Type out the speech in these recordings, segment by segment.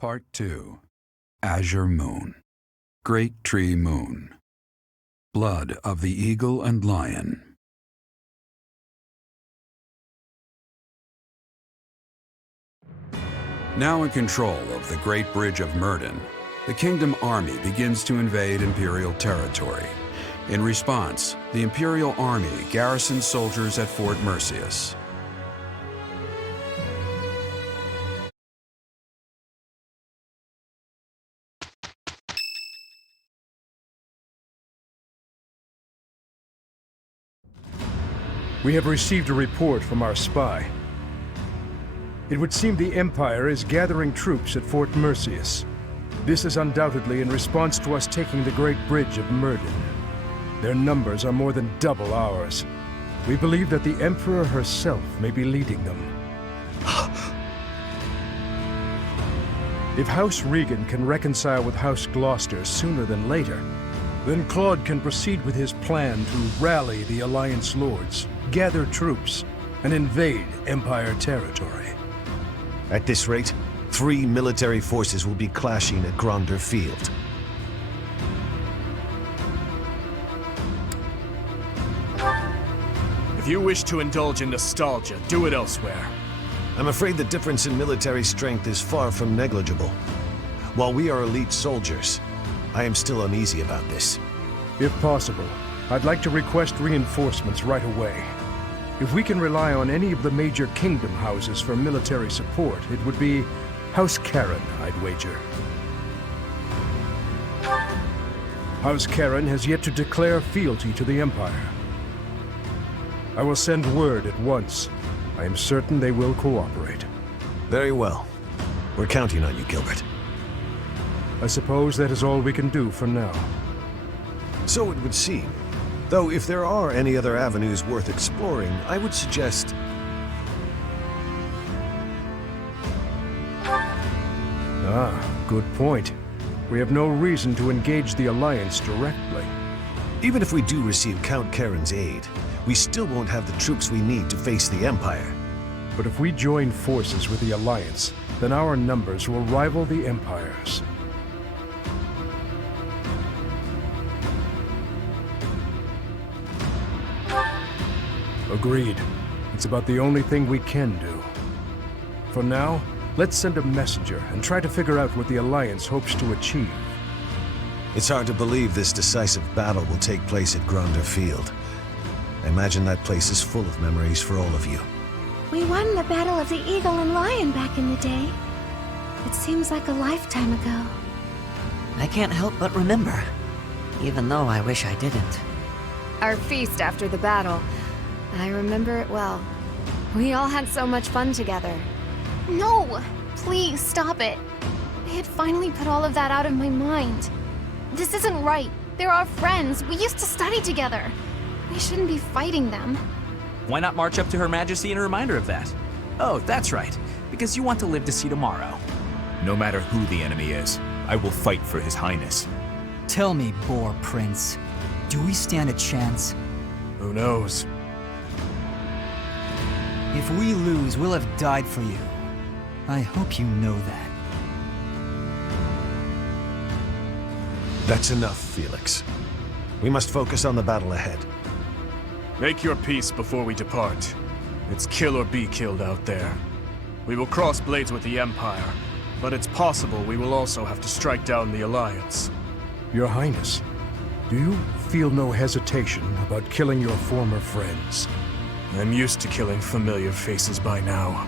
Part 2. Azure Moon. Great Tree Moon. Blood of the Eagle and Lion. Now in control of the Great Bridge of Myrddin, the Kingdom Army begins to invade Imperial territory. In response, the Imperial Army garrisons soldiers at Fort Merceus. We have received a report from our spy. It would seem the Empire is gathering troops at Fort Merceus. This is undoubtedly in response to us taking the Great Bridge of Myrddin. Their numbers are more than double ours. We believe that the Emperor herself may be leading them. If House Regan can reconcile with House Gloucester sooner than later, then Claude can proceed with his plan to rally the Alliance Lords, gather troops, and invade Empire territory. At this rate, 3 military forces will be clashing at Gronder Field. If you wish to indulge in nostalgia, do it elsewhere. I'm afraid the difference in military strength is far from negligible. While we are elite soldiers, I am still uneasy about this. If possible, I'd like to request reinforcements right away. If we can rely on any of the major kingdom houses for military support, it would be House Karen, I'd wager. House Karen has yet to declare fealty to the Empire. I will send word at once. I am certain they will cooperate. Very well. We're counting on you, Gilbert. I suppose that is all we can do for now. So it would seem. Though if there are any other avenues worth exploring, I would suggest... Good point. We have no reason to engage the Alliance directly. Even if we do receive Count Karen's aid, we still won't have the troops we need to face the Empire. But if we join forces with the Alliance, then our numbers will rival the Empire's. Agreed. It's about the only thing we can do. For now, let's send a messenger and try to figure out what the Alliance hopes to achieve. It's hard to believe this decisive battle will take place at Gronder Field. I imagine that place is full of memories for all of you. We won the Battle of the Eagle and Lion back in the day. It seems like a lifetime ago. I can't help but remember, even though I wish I didn't. Our feast after the battle. I remember it well. We all had so much fun together. No! Please, stop it. I had finally put all of that out of my mind. This isn't right. They're our friends. We used to study together. We shouldn't be fighting them. Why not march up to Her Majesty in a reminder of that? Oh, that's right. Because you want to live to see tomorrow. No matter who the enemy is, I will fight for His Highness. Tell me, Boar Prince, do we stand a chance? Who knows? If we lose, we'll have died for you. I hope you know that. That's enough, Felix. We must focus on the battle ahead. Make your peace before we depart. It's kill or be killed out there. We will cross blades with the Empire, but it's possible we will also have to strike down the Alliance. Your Highness, do you feel no hesitation about killing your former friends? I'm used to killing familiar faces by now.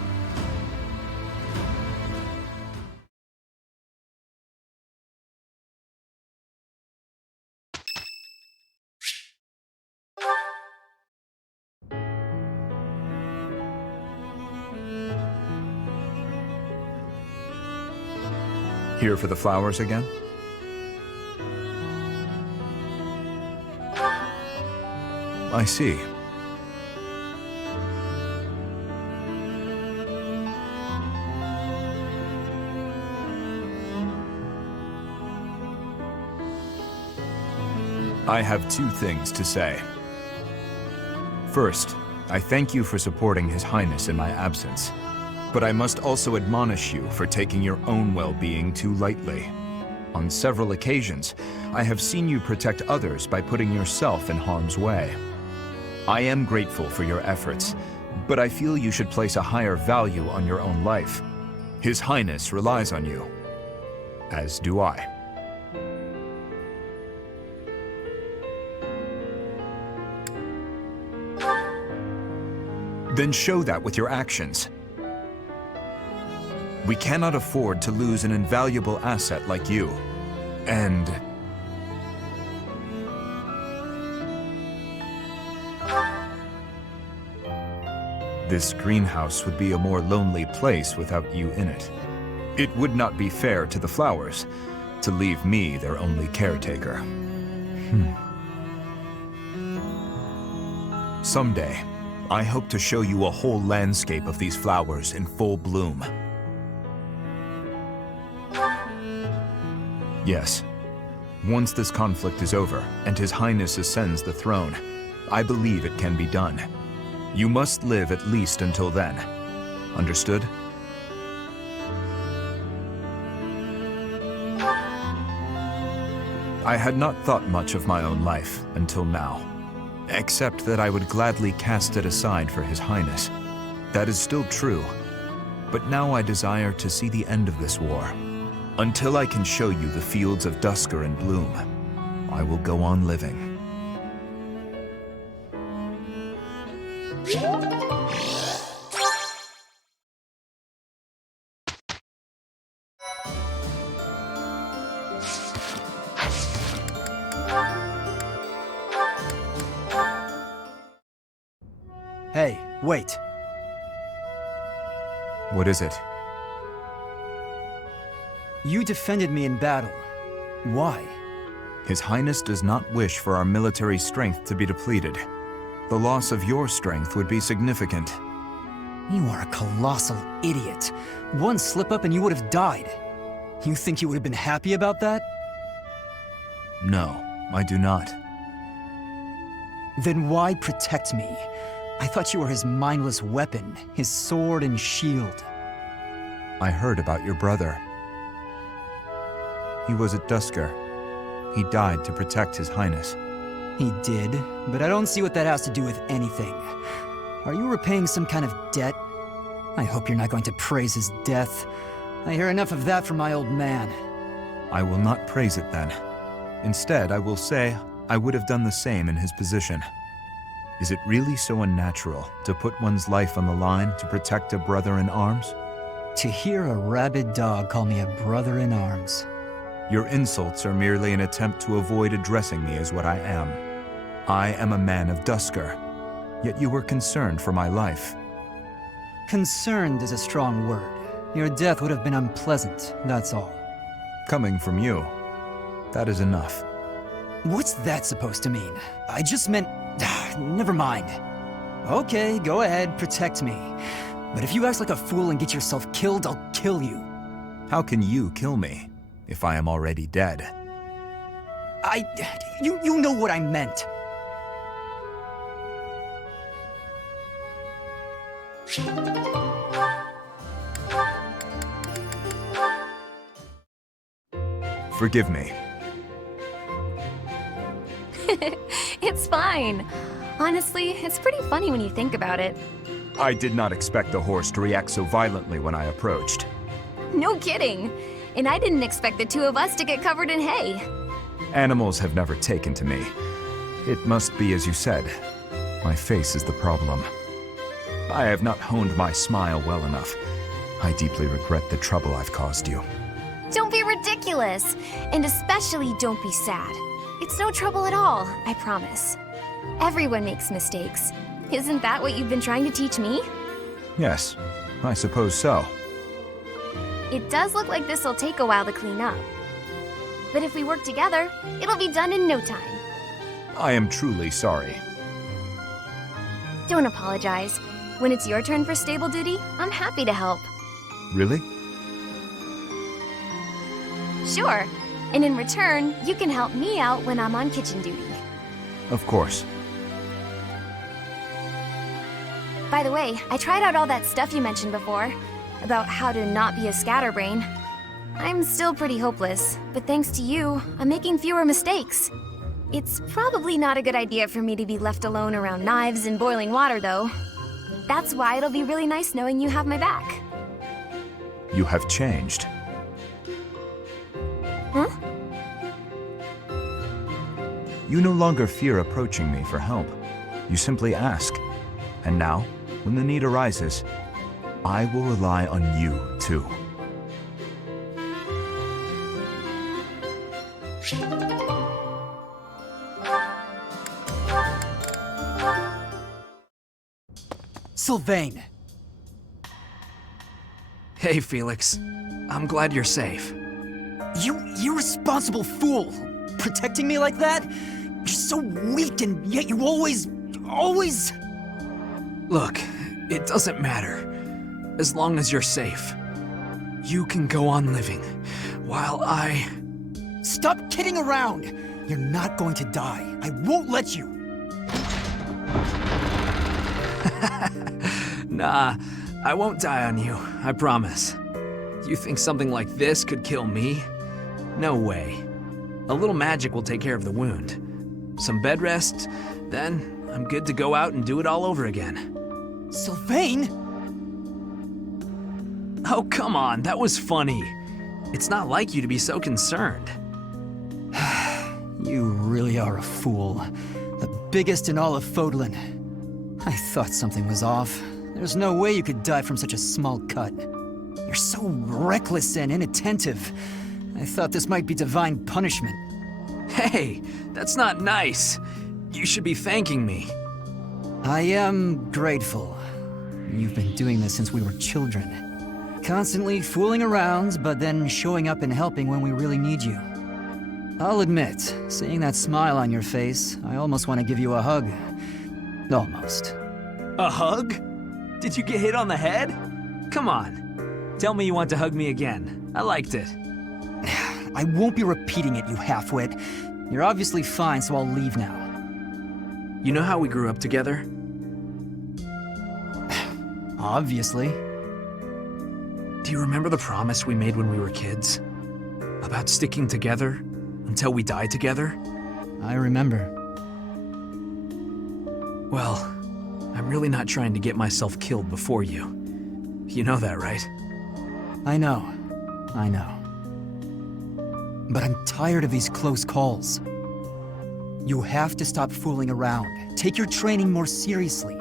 Here for the flowers again? I see. I have 2 things to say. First, I thank you for supporting His Highness in my absence. But I must also admonish you for taking your own well-being too lightly. On several occasions, I have seen you protect others by putting yourself in harm's way. I am grateful for your efforts, but I feel you should place a higher value on your own life. His Highness relies on you, as do I. Then show that with your actions. We cannot afford to lose an invaluable asset like you. And... this greenhouse would be a more lonely place without you in it. It would not be fair to the flowers to leave me their only caretaker. Someday, I hope to show you a whole landscape of these flowers in full bloom. Yes. Once this conflict is over and His Highness ascends the throne, I believe it can be done. You must live at least until then. Understood? I had not thought much of my own life until now, except that I would gladly cast it aside for His Highness. That is still true, but now I desire to see the end of this war. Until I can show you the fields of Dusker and Bloom, I will go on living. Hey, wait. What is it? You defended me in battle. Why? His Highness does not wish for our military strength to be depleted. The loss of your strength would be significant. You are a colossal idiot. One slip-up and you would have died. You think you would have been happy about that? No, I do not. Then why protect me? I thought you were his mindless weapon, his sword and shield. I heard about your brother. He was at Dusker. He died to protect His Highness. He did, but I don't see what that has to do with anything. Are you repaying some kind of debt? I hope you're not going to praise his death. I hear enough of that from my old man. I will not praise it then. Instead, I will say I would have done the same in his position. Is it really so unnatural to put one's life on the line to protect a brother in arms? To hear a rabid dog call me a brother in arms. Your insults are merely an attempt to avoid addressing me as what I am. I am a man of Dusker, yet you were concerned for my life. Concerned is a strong word. Your death would have been unpleasant, that's all. Coming from you, that is enough. What's that supposed to mean? I just meant... never mind. Okay, go ahead, protect me. But if you act like a fool and get yourself killed, I'll kill you. How can you kill me if I am already dead? You know what I meant. Forgive me. It's fine. Honestly, it's pretty funny when you think about it. I did not expect the horse to react so violently when I approached. No kidding. And I didn't expect the two of us to get covered in hay. Animals have never taken to me. It must be as you said. My face is the problem. I have not honed my smile well enough. I deeply regret the trouble I've caused you. Don't be ridiculous. And especially don't be sad. It's no trouble at all, I promise. Everyone makes mistakes. Isn't that what you've been trying to teach me? Yes, I suppose so. It does look like this'll take a while to clean up. But if we work together, it'll be done in no time. I am truly sorry. Don't apologize. When it's your turn for stable duty, I'm happy to help. Really? Sure. And in return, you can help me out when I'm on kitchen duty. Of course. By the way, I tried out all that stuff you mentioned before. about how to not be a scatterbrain. I'm still pretty hopeless, but thanks to you, I'm making fewer mistakes. It's probably not a good idea for me to be left alone around knives and boiling water, though. That's why it'll be really nice knowing you have my back. You have changed. Huh? You no longer fear approaching me for help. You simply ask. And now, when the need arises, I will rely on you, too. Sylvain! Hey, Felix. I'm glad you're safe. You irresponsible fool! Protecting me like that? You're so weak and yet you always... Look, it doesn't matter. As long as you're safe. You can go on living, while I... Stop kidding around! You're not going to die. I won't let you! Nah, I won't die on you, I promise. You think something like this could kill me? No way. A little magic will take care of the wound. Some bed rest, then I'm good to go out and do it all over again. Sylvain? Oh, come on, that was funny. It's not like you to be so concerned. You really are a fool. The biggest in all of Fodlan. I thought something was off. There's no way you could die from such a small cut. You're so reckless and inattentive. I thought this might be divine punishment. Hey, that's not nice. You should be thanking me. I am grateful. You've been doing this since we were children. Constantly fooling around, but then showing up and helping when we really need you. I'll admit, seeing that smile on your face, I almost want to give you a hug. Almost. A hug? Did you get hit on the head? Come on. Tell me you want to hug me again. I liked it. I won't be repeating it, you halfwit. You're obviously fine, so I'll leave now. You know how we grew up together? Obviously. Do you remember the promise we made when we were kids? About sticking together until we die together? I remember. Well, I'm really not trying to get myself killed before you. You know that, right? I know. But I'm tired of these close calls. You have to stop fooling around. Take your training more seriously.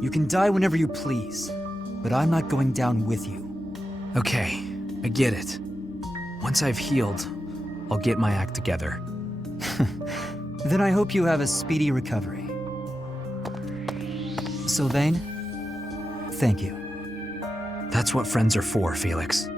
You can die whenever you please, but I'm not going down with you. Okay, I get it. Once I've healed, I'll get my act together. Then I hope you have a speedy recovery. Sylvain, thank you. That's what friends are for, Felix.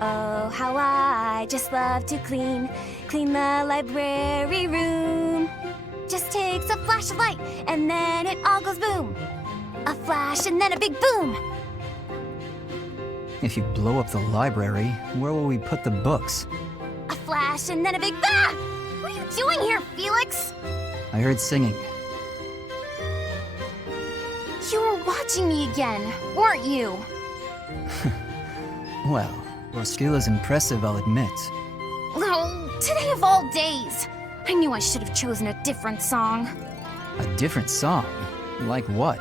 Oh, how I just love to clean the library room. Just takes a flash of light, and then it all goes boom. A flash, and then a big boom. If you blow up the library, where will we put the books? A flash, and then a big bah! What are you doing here, Felix? I heard singing. You were watching me again, weren't you? Well, your skill is impressive, I'll admit. Oh, today of all days. I knew I should have chosen a different song. A different song? Like what?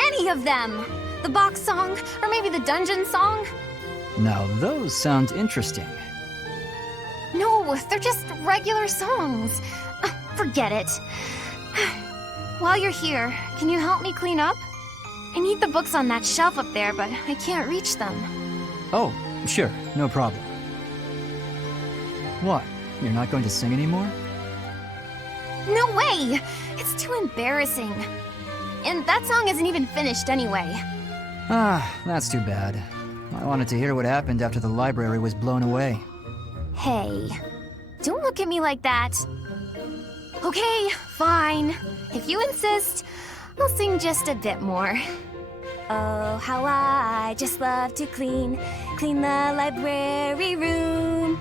Any of them. The box song, or maybe the dungeon song. Now those sound interesting. No, they're just regular songs. Forget it. While you're here, can you help me clean up? I need the books on that shelf up there, but I can't reach them. Oh, sure, no problem. What? You're not going to sing anymore? No way! It's too embarrassing. And that song isn't even finished anyway. Ah, that's too bad. I wanted to hear what happened after the library was blown away. Hey, don't look at me like that. Okay, fine. If you insist, I'll sing just a bit more. Oh, how I just love to clean the library room.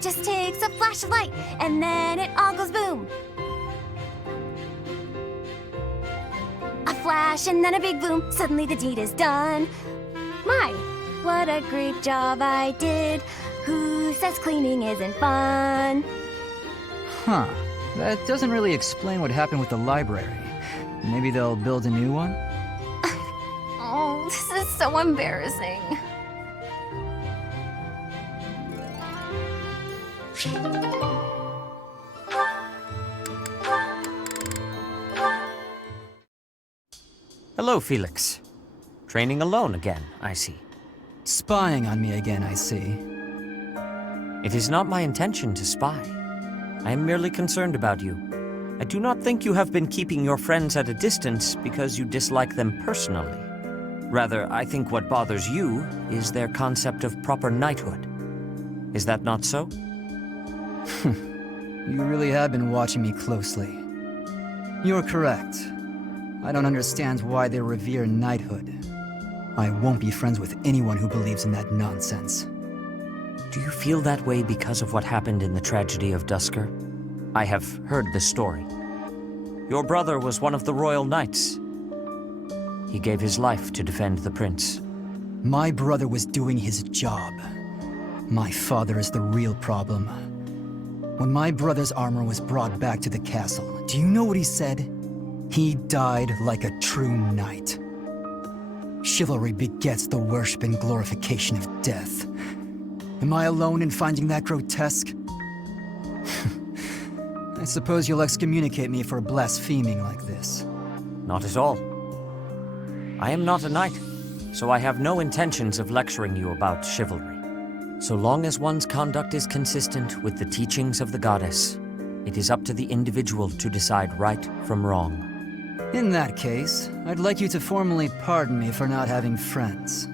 Just takes a flash of light, and then it all goes boom. A flash and then a big boom, suddenly the deed is done. My, what a great job I did. Who says cleaning isn't fun? Huh. That doesn't really explain what happened with the library. Maybe they'll build a new one? Oh, this is so embarrassing. Hello, Felix. Training alone again, I see. Spying on me again, I see. It is not my intention to spy. I am merely concerned about you. I do not think you have been keeping your friends at a distance because you dislike them personally. Rather, I think what bothers you is their concept of proper knighthood. Is that not so? You really have been watching me closely. You're correct. I don't understand why they revere knighthood. I won't be friends with anyone who believes in that nonsense. Do you feel that way because of what happened in the tragedy of Dusker? I have heard the story. Your brother was one of the royal knights. He gave his life to defend the prince. My brother was doing his job. My father is the real problem. When my brother's armor was brought back to the castle, do you know what he said? He died like a true knight. Chivalry begets the worship and glorification of death. Am I alone in finding that grotesque? I suppose you'll excommunicate me for blaspheming like this. Not at all. I am not a knight, so I have no intentions of lecturing you about chivalry. So long as one's conduct is consistent with the teachings of the goddess, it is up to the individual to decide right from wrong. In that case, I'd like you to formally pardon me for not having friends.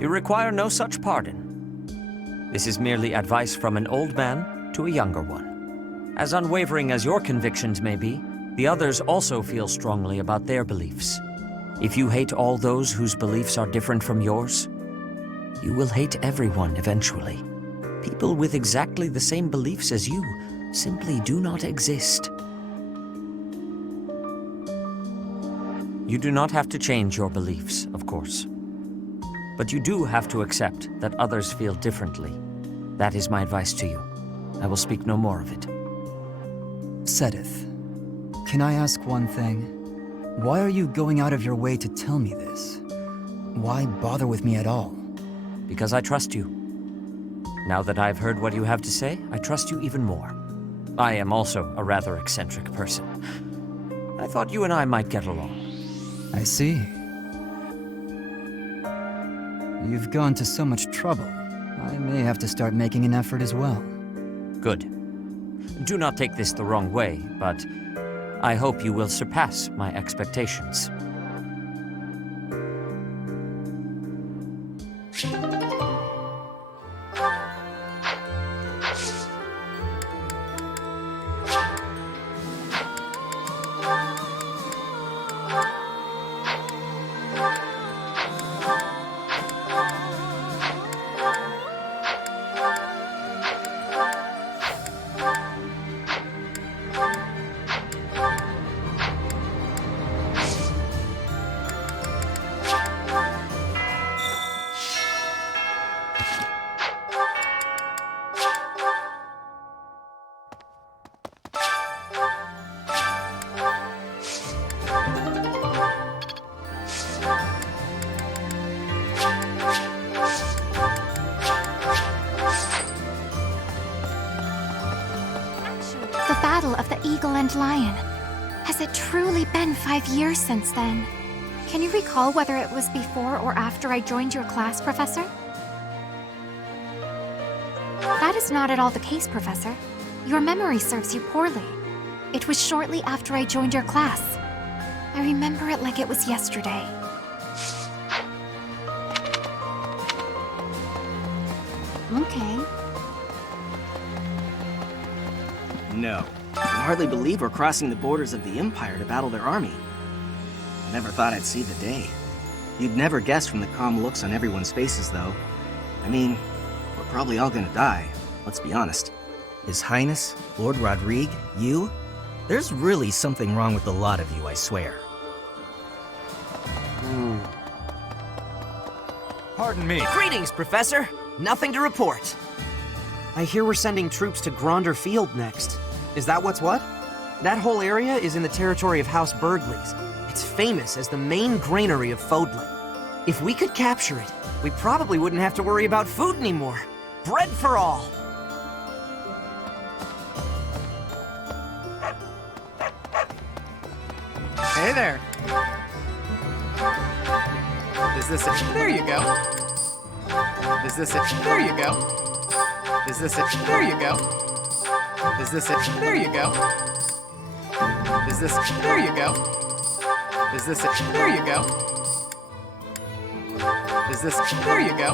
You require no such pardon. This is merely advice from an old man to a younger one. As unwavering as your convictions may be, the others also feel strongly about their beliefs. If you hate all those whose beliefs are different from yours, you will hate everyone eventually. People with exactly the same beliefs as you simply do not exist. You do not have to change your beliefs, of course. But you do have to accept that others feel differently. That is my advice to you. I will speak no more of it. Sedith, can I ask one thing? Why are you going out of your way to tell me this? Why bother with me at all? Because I trust you. Now that I've heard what you have to say, I trust you even more. I am also a rather eccentric person. I thought you and I might get along. I see. You've gone to so much trouble. I may have to start making an effort as well. Good. Do not take this the wrong way, but I hope you will surpass my expectations. The Battle of the Eagle and Lion. Has it truly been 5 years since then? Can you recall whether it was before or after I joined your class, Professor? That is not at all the case, Professor. Your memory serves you poorly. It was shortly after I joined your class. I remember it like it was yesterday. Okay. No. I can hardly believe we're crossing the borders of the Empire to battle their army. I never thought I'd see the day. You'd never guess from the calm looks on everyone's faces, though. I mean, we're probably all gonna die, let's be honest. His Highness, Lord Rodrigue, you? There's really something wrong with a lot of you, I swear. Pardon me. Greetings, Professor. Nothing to report. I hear we're sending troops to Gronder Field next. Is that what's what? That whole area is in the territory of House Burgley's. It's famous as the main granary of Fodlan. If we could capture it, we probably wouldn't have to worry about food anymore. Bread for all! Hey there. Is this it? There you go. Is this it? There you go. Is this it? There you go. Is this it? There you go. Is this it? There you go. Is this it? There you go. Is this it? There you go.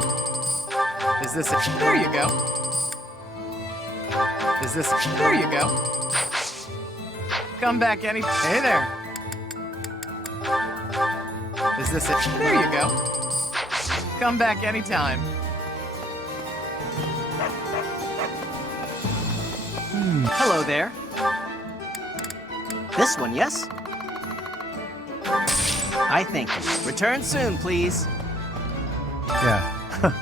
Is this it? There you go. Is this it? There you go. Come back any... Hey there. Is this it? There you go. Come back anytime. Hello there. This one, yes? I thank you. Return soon, please. Yeah.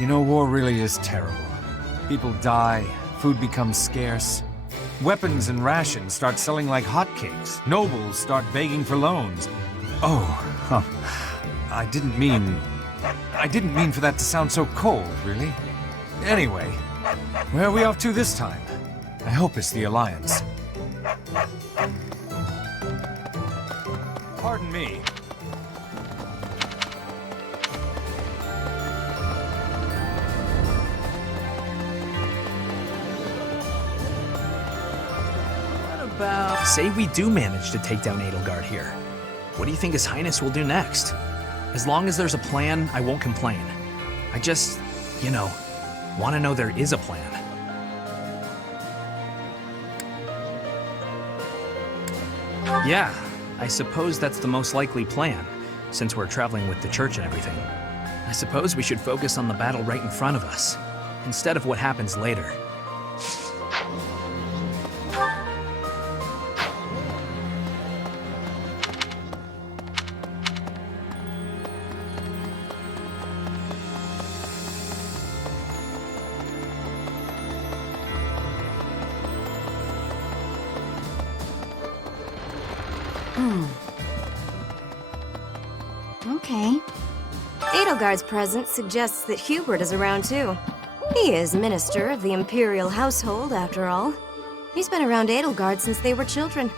You know, war really is terrible. People die, food becomes scarce. Weapons and rations start selling like hotcakes. Nobles start begging for loans. I didn't mean for that to sound so cold, really. Anyway, where are we off to this time? I hope it's the Alliance. Pardon me. Say we do manage to take down Edelgard here. What do you think His Highness will do next? As long as there's a plan, I won't complain. I just, want to know there is a plan. Yeah, I suppose that's the most likely plan, since we're traveling with the church and everything. I suppose we should focus on the battle right in front of us, instead of what happens later. Okay. Edelgard's presence suggests that Hubert is around too. He is Minister of the Imperial Household, after all. He's been around Edelgard since they were children.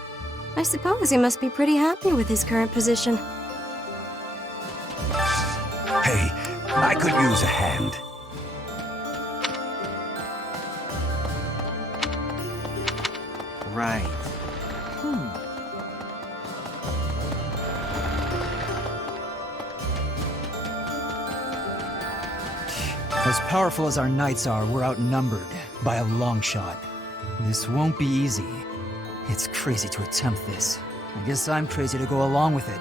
I suppose he must be pretty happy with his current position. Hey, I could use a hand. Right. As powerful as our knights are, we're outnumbered by a long shot. This won't be easy. It's crazy to attempt this. I guess I'm crazy to go along with it.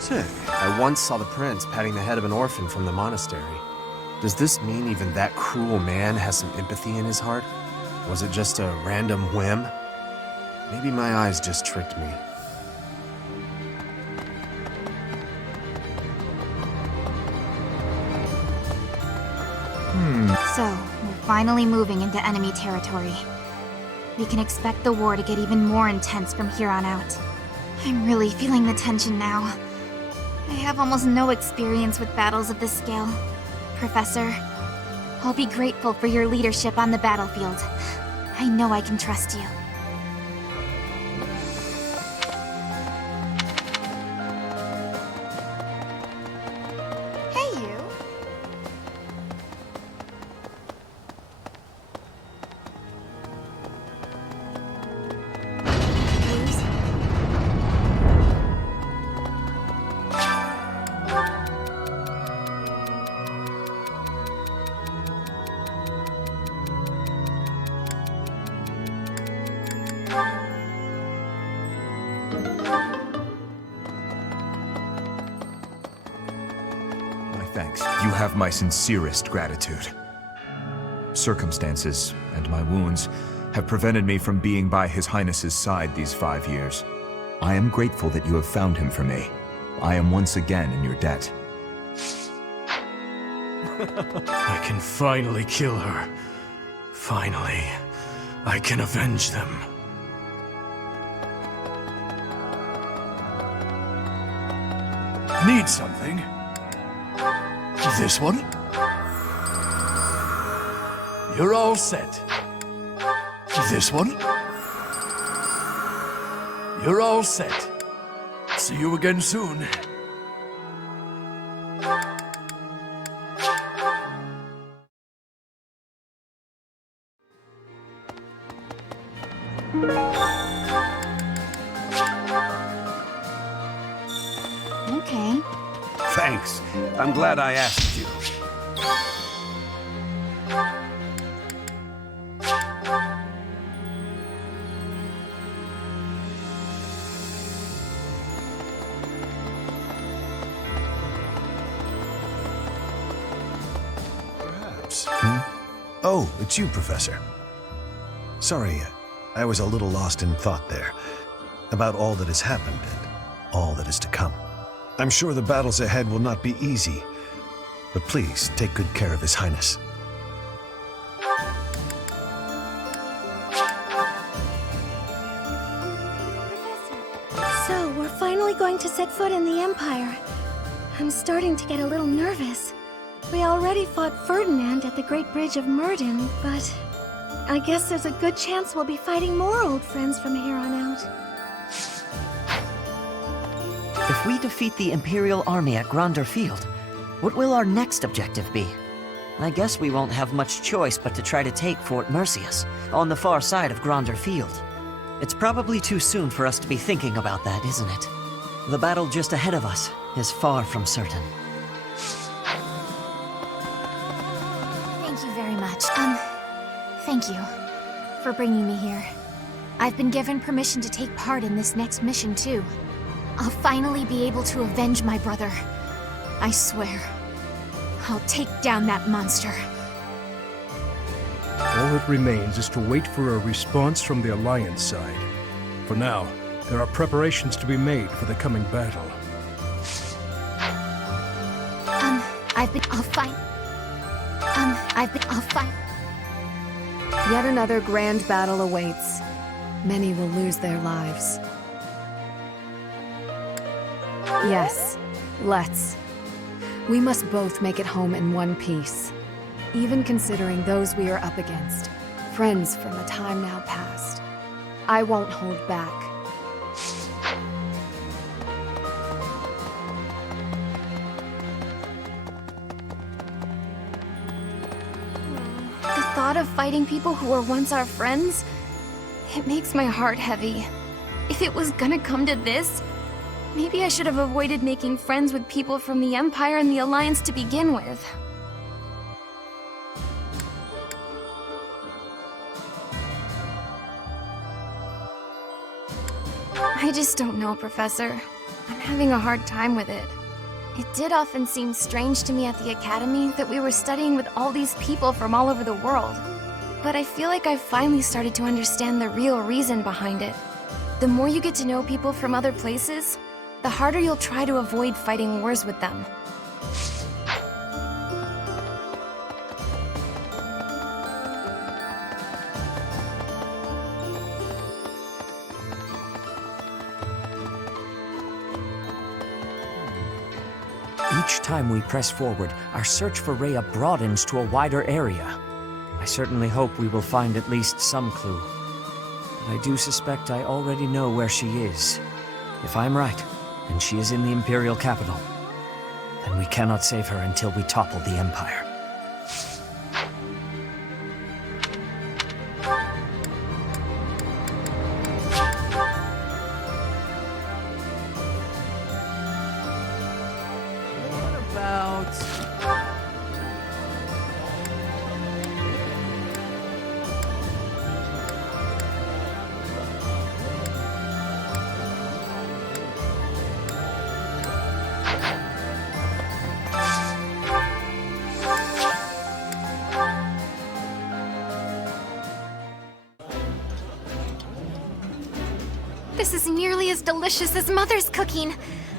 Say, I once saw the prince patting the head of an orphan from the monastery. Does this mean even that cruel man has some empathy in his heart? Was it just a random whim? Maybe my eyes just tricked me. So, we're finally moving into enemy territory. We can expect the war to get even more intense from here on out. I'm really feeling the tension now. I have almost no experience with battles of this scale. Professor, I'll be grateful for your leadership on the battlefield. I know I can trust you. Hey, you. Thanks. You have my sincerest gratitude. Circumstances and my wounds have prevented me from being by His Highness's side these 5 years. I am grateful that you have found him for me. I am once again in your debt. I can finally kill her. Finally, I can avenge them. Need something? This one? You're all set. This one? You're all set. See you again soon. Okay. Thanks. I'm glad I asked you. Perhaps. Oh, it's you, Professor. Sorry, I was a little lost in thought there. About all that has happened and all that is to come. I'm sure the battles ahead will not be easy, but please take good care of His Highness. So, we're finally going to set foot in the Empire. I'm starting to get a little nervous. We already fought Ferdinand at the Great Bridge of Murden, but I guess there's a good chance we'll be fighting more old friends from here on out. If we defeat the Imperial army at Gronder Field, what will our next objective be? I guess we won't have much choice but to try to take Fort Mercius, on the far side of Gronder Field. It's probably too soon for us to be thinking about that, isn't it? The battle just ahead of us is far from certain. Thank you very much. Thank you for bringing me here. I've been given permission to take part in this next mission, too. I'll finally be able to avenge my brother. I swear. I'll take down that monster. All that remains is to wait for a response from the Alliance side. For now, there are preparations to be made for the coming battle. I'll fight. Yet another grand battle awaits. Many will lose their lives. Yes, let's. We must both make it home in one piece. Even considering those we are up against, friends from a time now past. I won't hold back. The thought of fighting people who were once our friends, it makes my heart heavy. If it was gonna come to this, maybe I should have avoided making friends with people from the Empire and the Alliance to begin with. I just don't know, Professor. I'm having a hard time with it. It did often seem strange to me at the Academy that we were studying with all these people from all over the world. But I feel like I've finally started to understand the real reason behind it. The more you get to know people from other places, the harder you'll try to avoid fighting wars with them. Each time we press forward, our search for Rhea broadens to a wider area. I certainly hope we will find at least some clue. But I do suspect I already know where she is. If I'm right, and she is in the Imperial capital, then we cannot save her until we topple the Empire. This is nearly as delicious as Mother's cooking.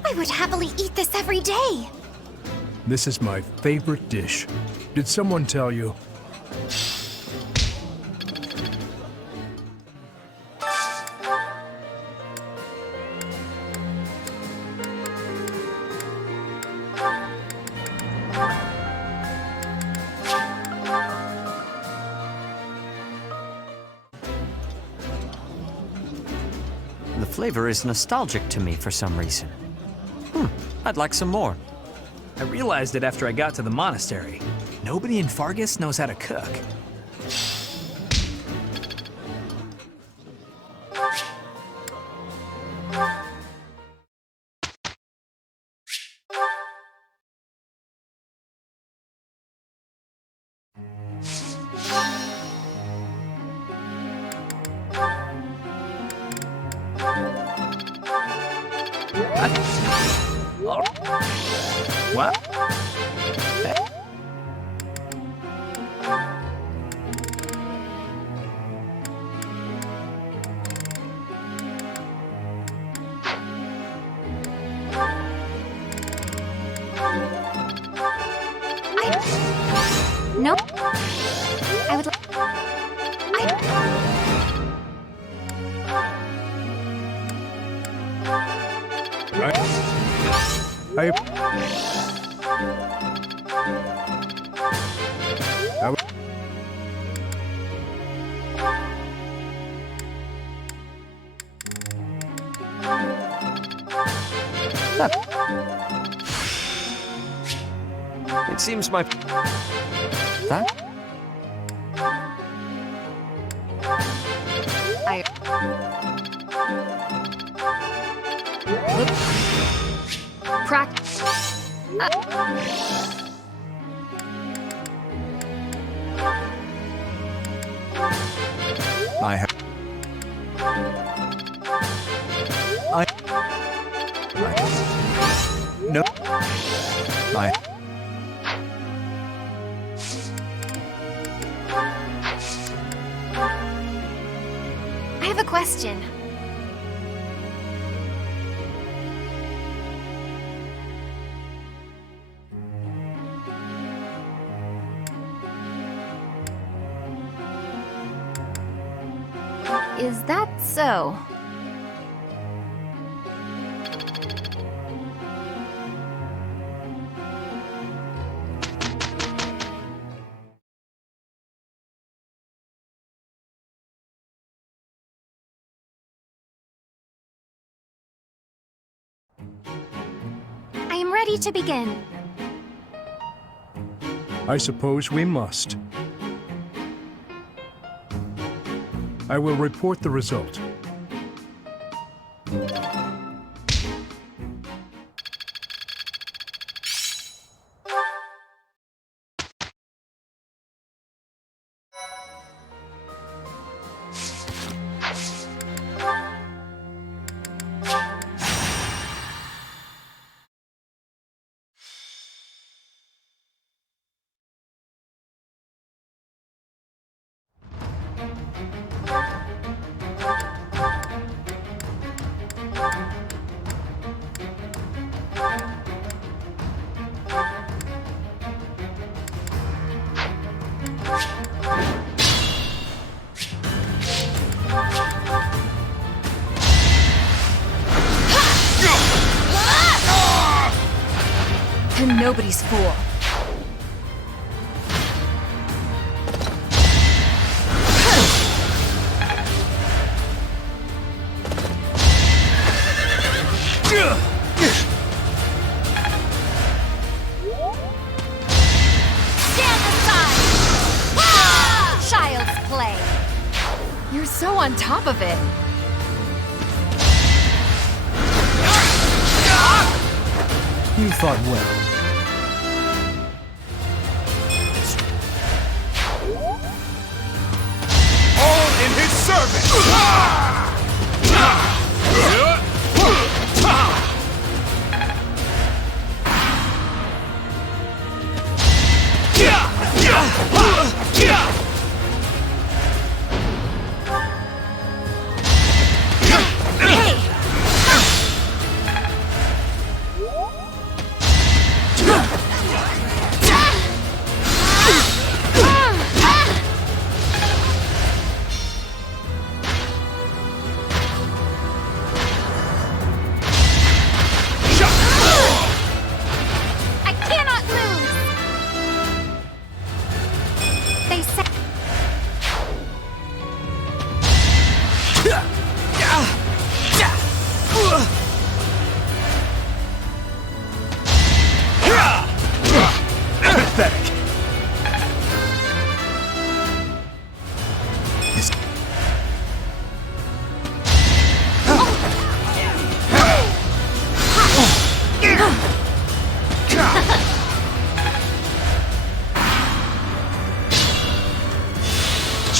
I would happily eat this every day. This is my favorite dish. Did someone tell you? The flavor is nostalgic to me for some reason. I'd like some more. I realized it after I got to the monastery. Nobody in Fargus knows how to cook. What? No. I would It seems my... That? practice. I have... No. I have a question. Is that so? I am ready to begin. I suppose we must. I will report the result. I'm nobody's fool. Stand aside! Ah! Child's play. You're so on top of it. You fought well. All in his service! Hey!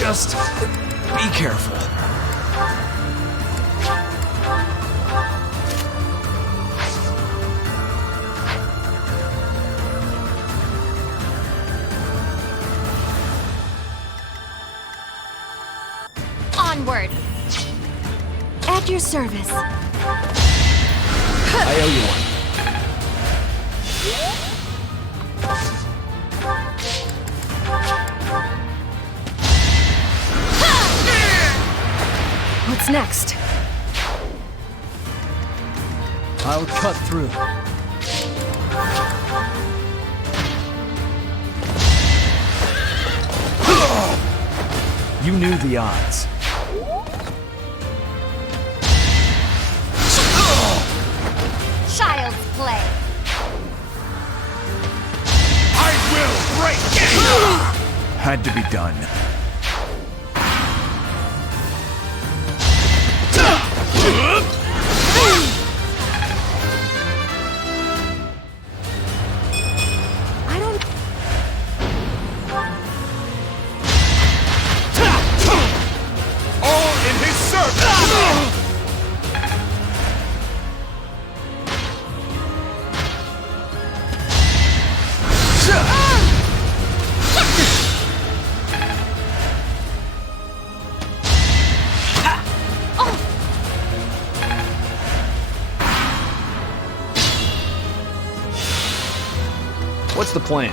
Just be careful. Onward. At your service. I owe you one. What's next? I'll cut through. You knew the odds. Child's play. I will break it! Had to be done. I don't... All in his service! What's the plan?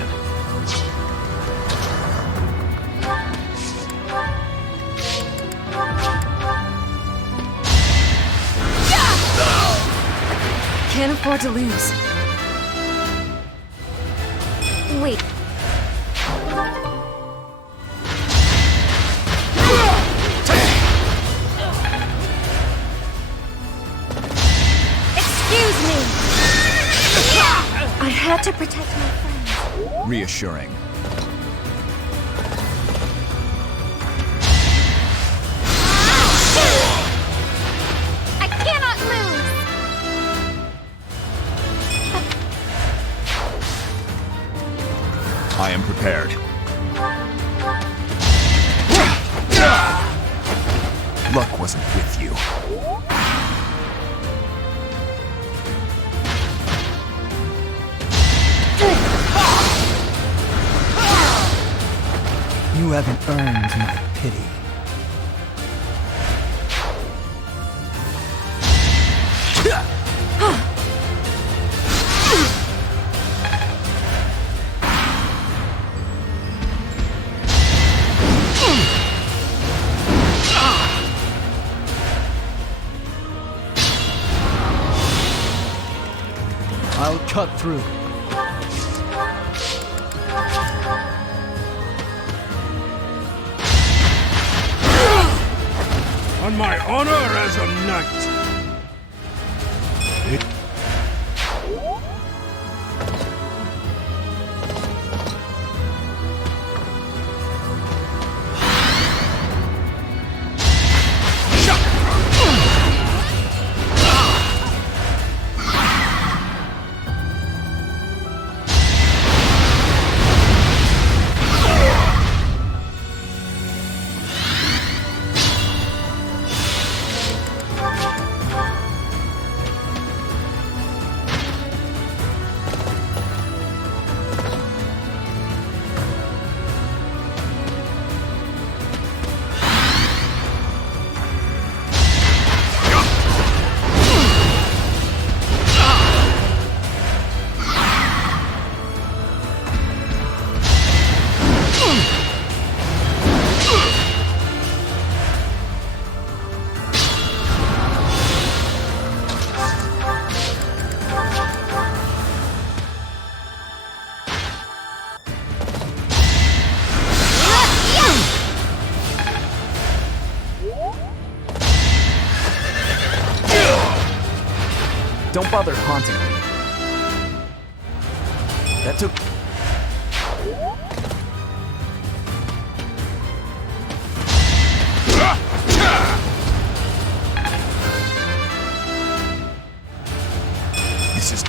Can't afford to lose. Wait. Excuse me! I had to protect my friends. Reassuring. I cannot lose. I am prepared. Luck wasn't with you. You haven't earned my pity. I'll cut through. On my honor as a knight. Don't bother haunting me. That took... This is...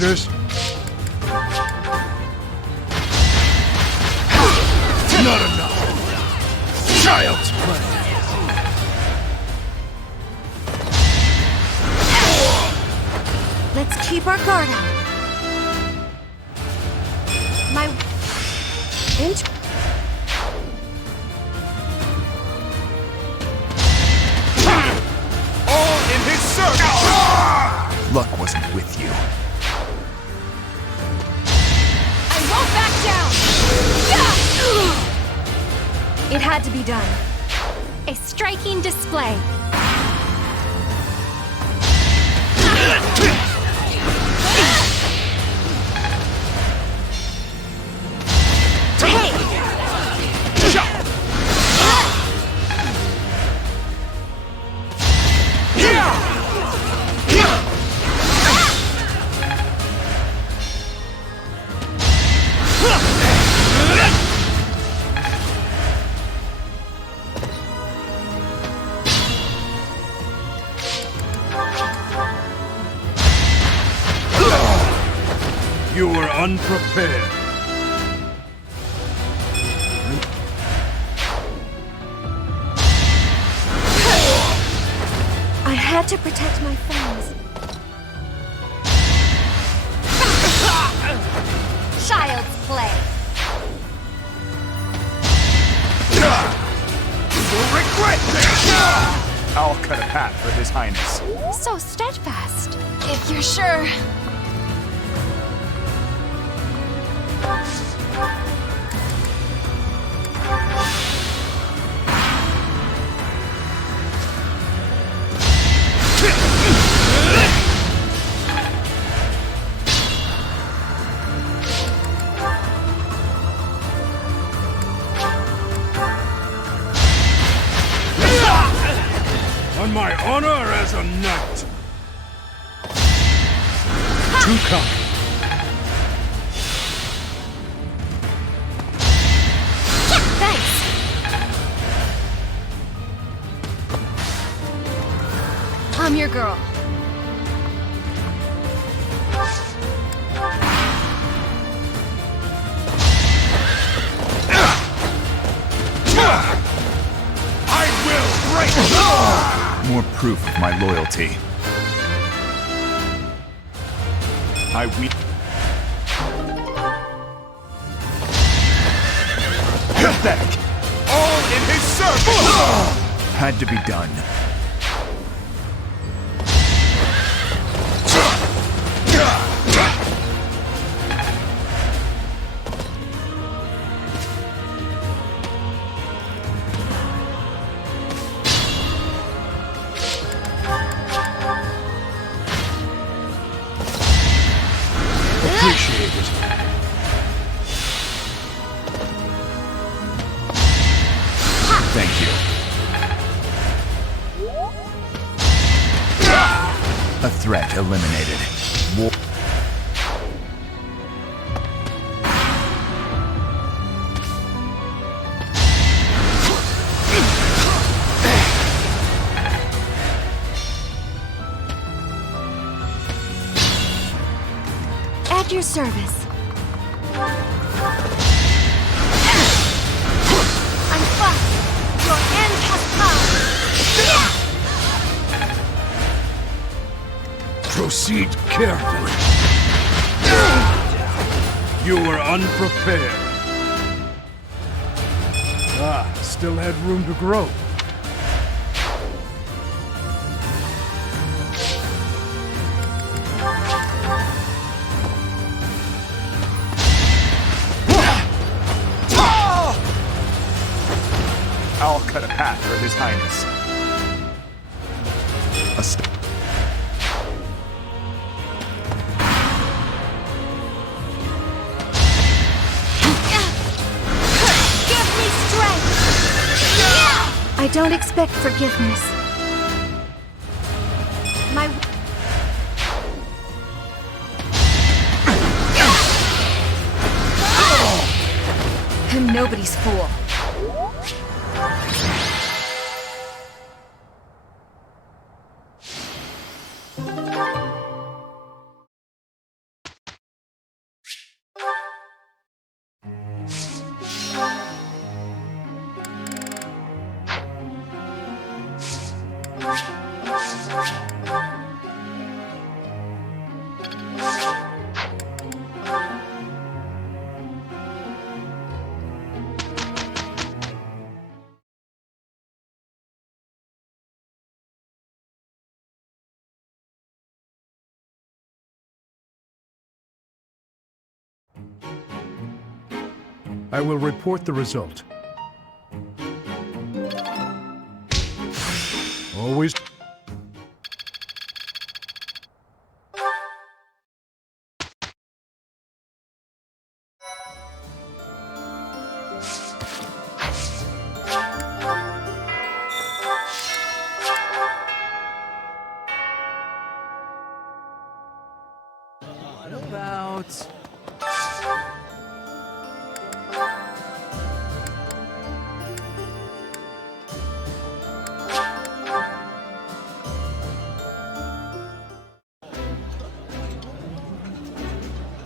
orders? Not enough! Child's play! Let's keep our guard up. My inch. All in his service! Luck wasn't with you. I won't back down! It had to be done. A striking display. You were unprepared. I had to protect my friends. Child's play. You'll regret this! I'll cut a path for His Highness. So steadfast. If you're sure. On my honor as a knight. Too cocky. Thanks. I'm your girl. I will break! More proof of my loyalty. I weep. Pathetic! All in his service! Had to be done. Appreciate it. Thank you. A threat eliminated. War. At your service. I'm fucked. Your end has come. Proceed carefully. You were unprepared. Still had room to grow. I'll cut a path for His Highness. Give me strength. I don't expect forgiveness. My I'm nobody's fool. I will report the result. Always.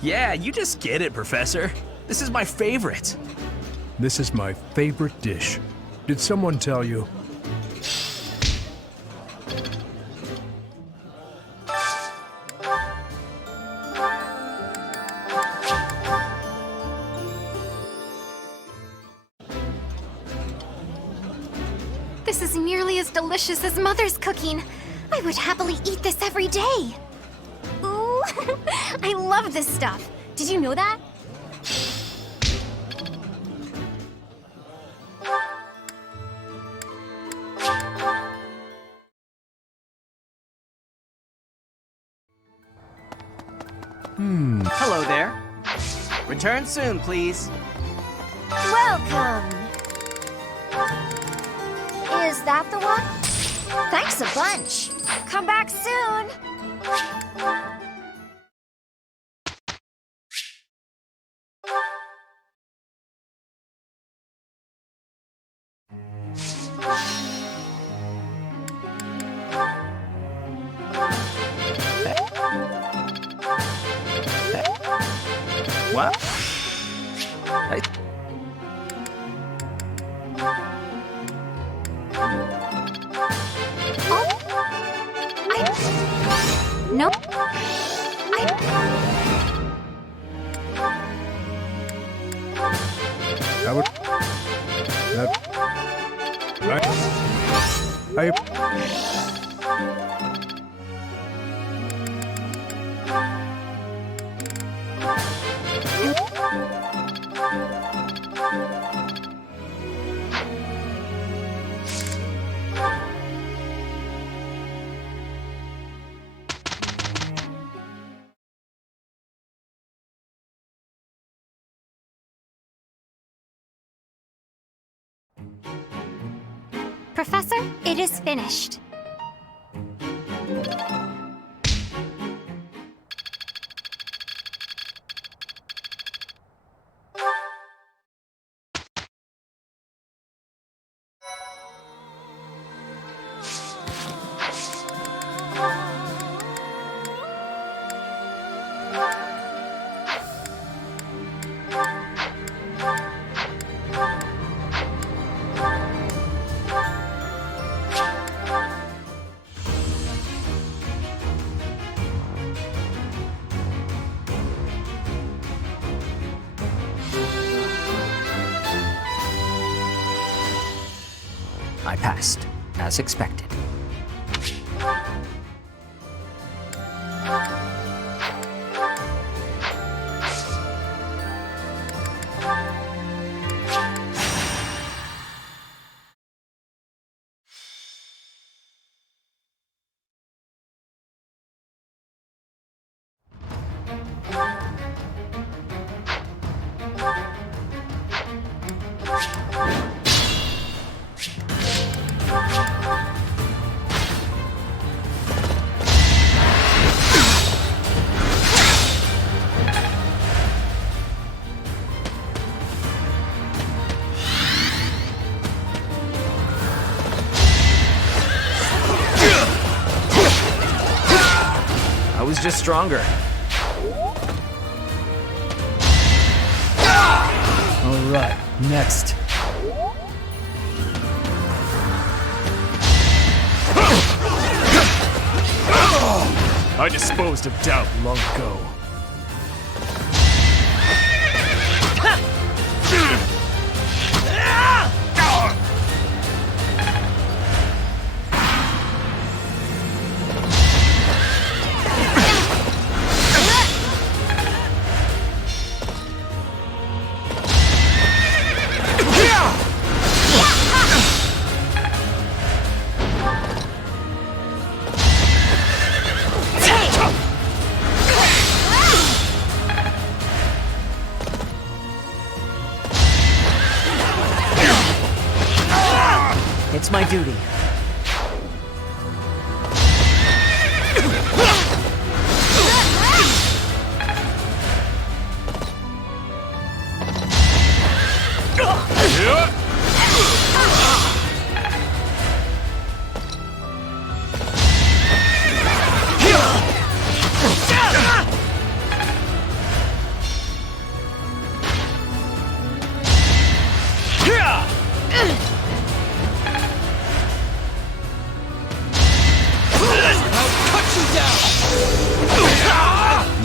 Yeah, you just get it, Professor. This is my favorite. This is my favorite dish. Did someone tell you? This is nearly as delicious as Mother's cooking. I would happily eat this every day. Ooh, I love this stuff. Did you know that? Hello there. Return soon, please. Welcome! Is that the one? Thanks a bunch. Come back soon. What? No. I would. I. Professor, it is finished. I passed, as expected. I was just stronger. All right, next. I disposed of doubt long ago. It's my duty.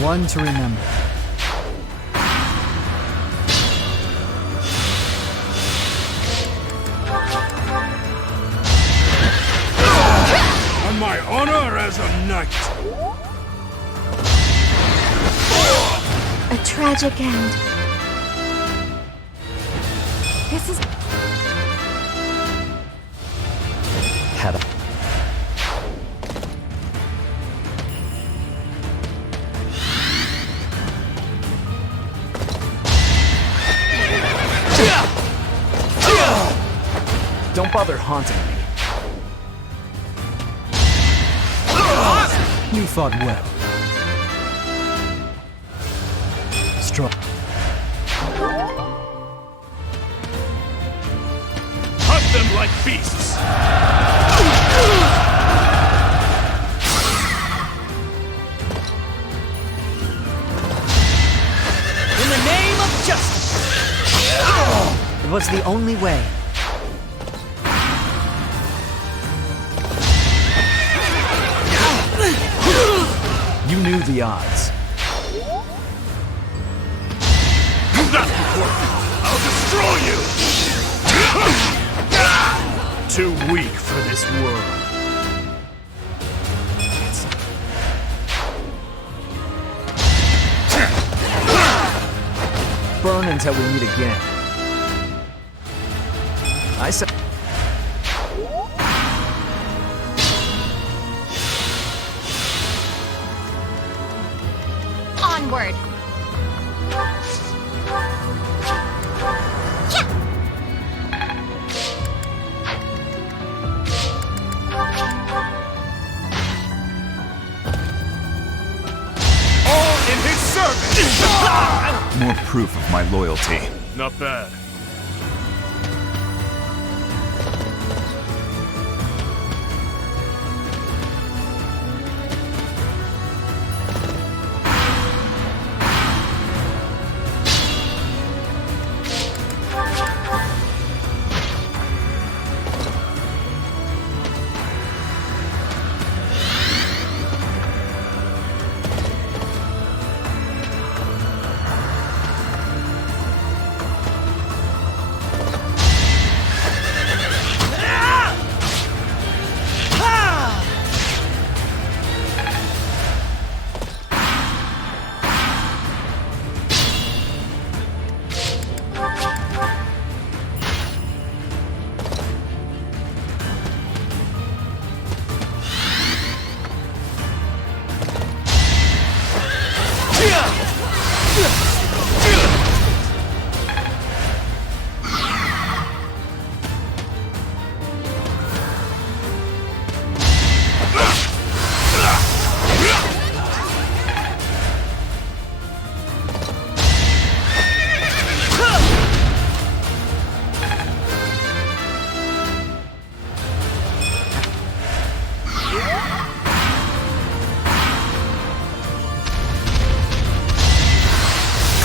One to remember. On my honor as a knight. A tragic end. This is... Had a Don't bother haunting me. You fought well. Strong. Hunt them like beasts! In the name of justice! It was the only way. You knew the odds. That will work! I'll destroy you! Too weak for this world. Burn until we meet again. I said... Onward! All in his service! More proof of my loyalty. Not bad.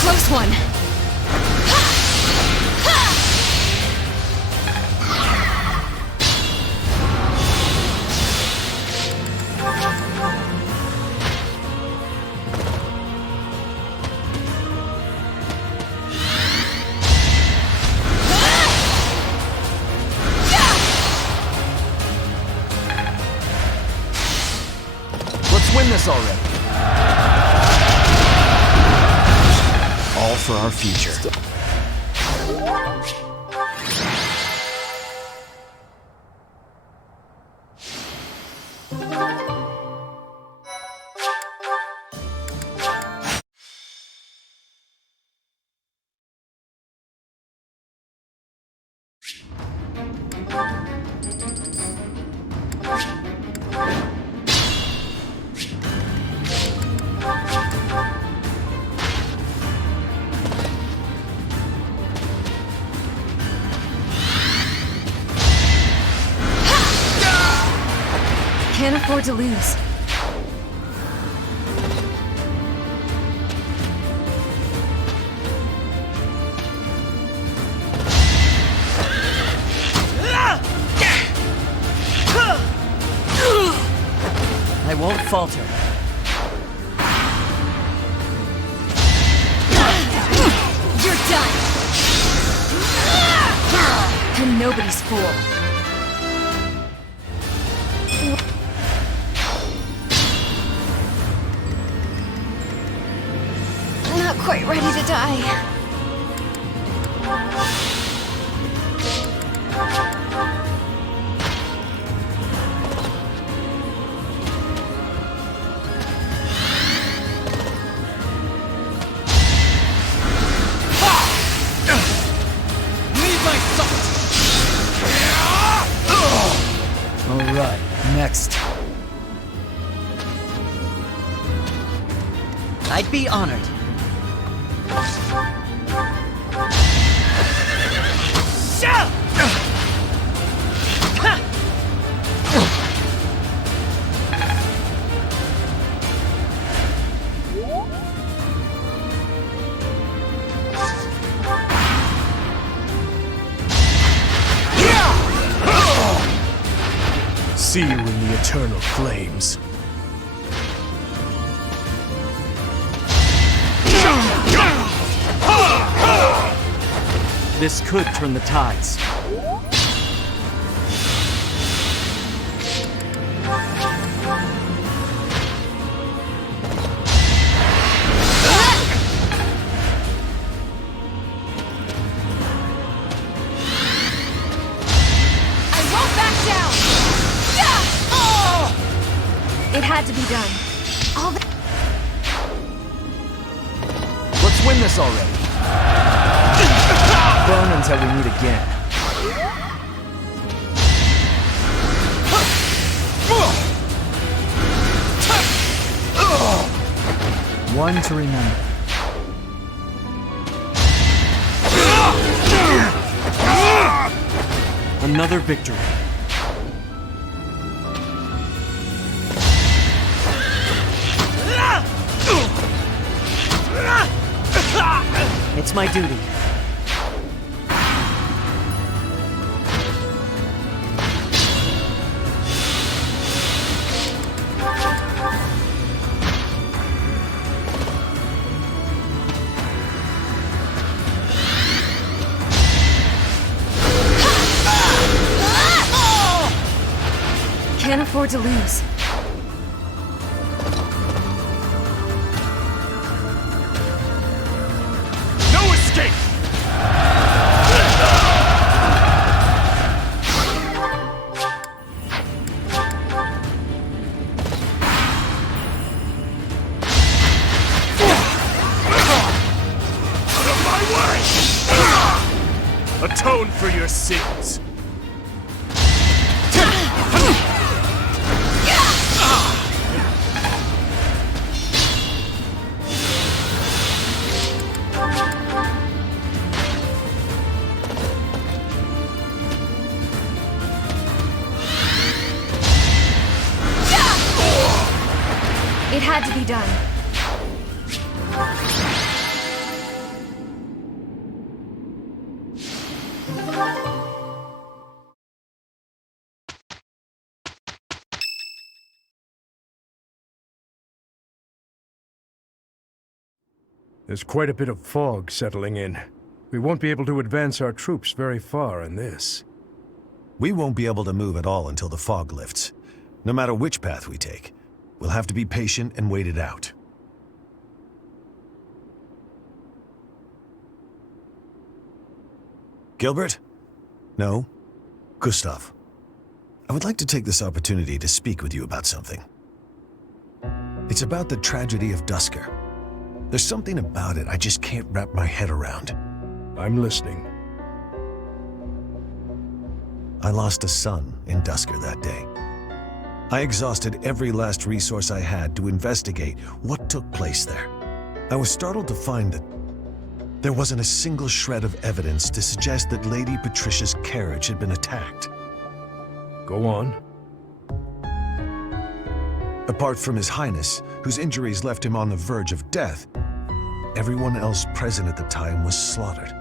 Close one. Let's win this already. All for our future. Can't afford to lose. I won't falter. You're done! And nobody's fool. Not quite ready to die. Alright, next. I'd be honored. See you in the eternal flames. This could turn the tides. It had to be done. Let's win this already. Burn until we meet again. One to remember. Another victory. It's my duty. Can't afford to lose. No escape! Out of my way! Atone for your sins. It had to be done. There's quite a bit of fog settling in. We won't be able to advance our troops very far in this. We won't be able to move at all until the fog lifts. No matter which path we take, we'll have to be patient and wait it out. Gilbert? No? Gustav. I would like to take this opportunity to speak with you about something. It's about the tragedy of Duscur. There's something about it I just can't wrap my head around. I'm listening. I lost a son in Duscur that day. I exhausted every last resource I had to investigate what took place there. I was startled to find that there wasn't a single shred of evidence to suggest that Lady Patricia's carriage had been attacked. Go on. Apart from His Highness, whose injuries left him on the verge of death, everyone else present at the time was slaughtered.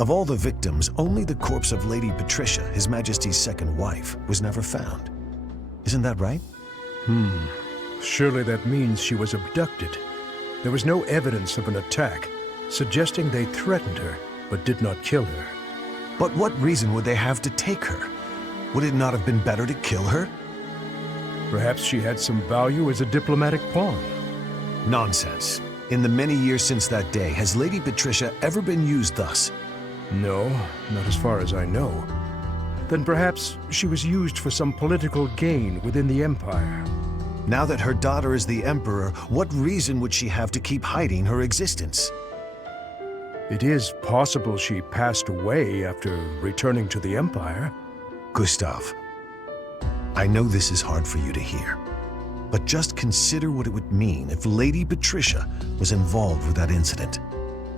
Of all the victims, only the corpse of Lady Patricia, His Majesty's second wife, was never found. Isn't that right? Surely that means she was abducted. There was no evidence of an attack, suggesting they threatened her, but did not kill her. But what reason would they have to take her? Would it not have been better to kill her? Perhaps she had some value as a diplomatic pawn. Nonsense. In the many years since that day, has Lady Patricia ever been used thus? No, not as far as I know. Then perhaps she was used for some political gain within the Empire. Now that her daughter is the Emperor, what reason would she have to keep hiding her existence? It is possible she passed away after returning to the Empire. Gustav, I know this is hard for you to hear, but just consider what it would mean if Lady Patricia was involved with that incident.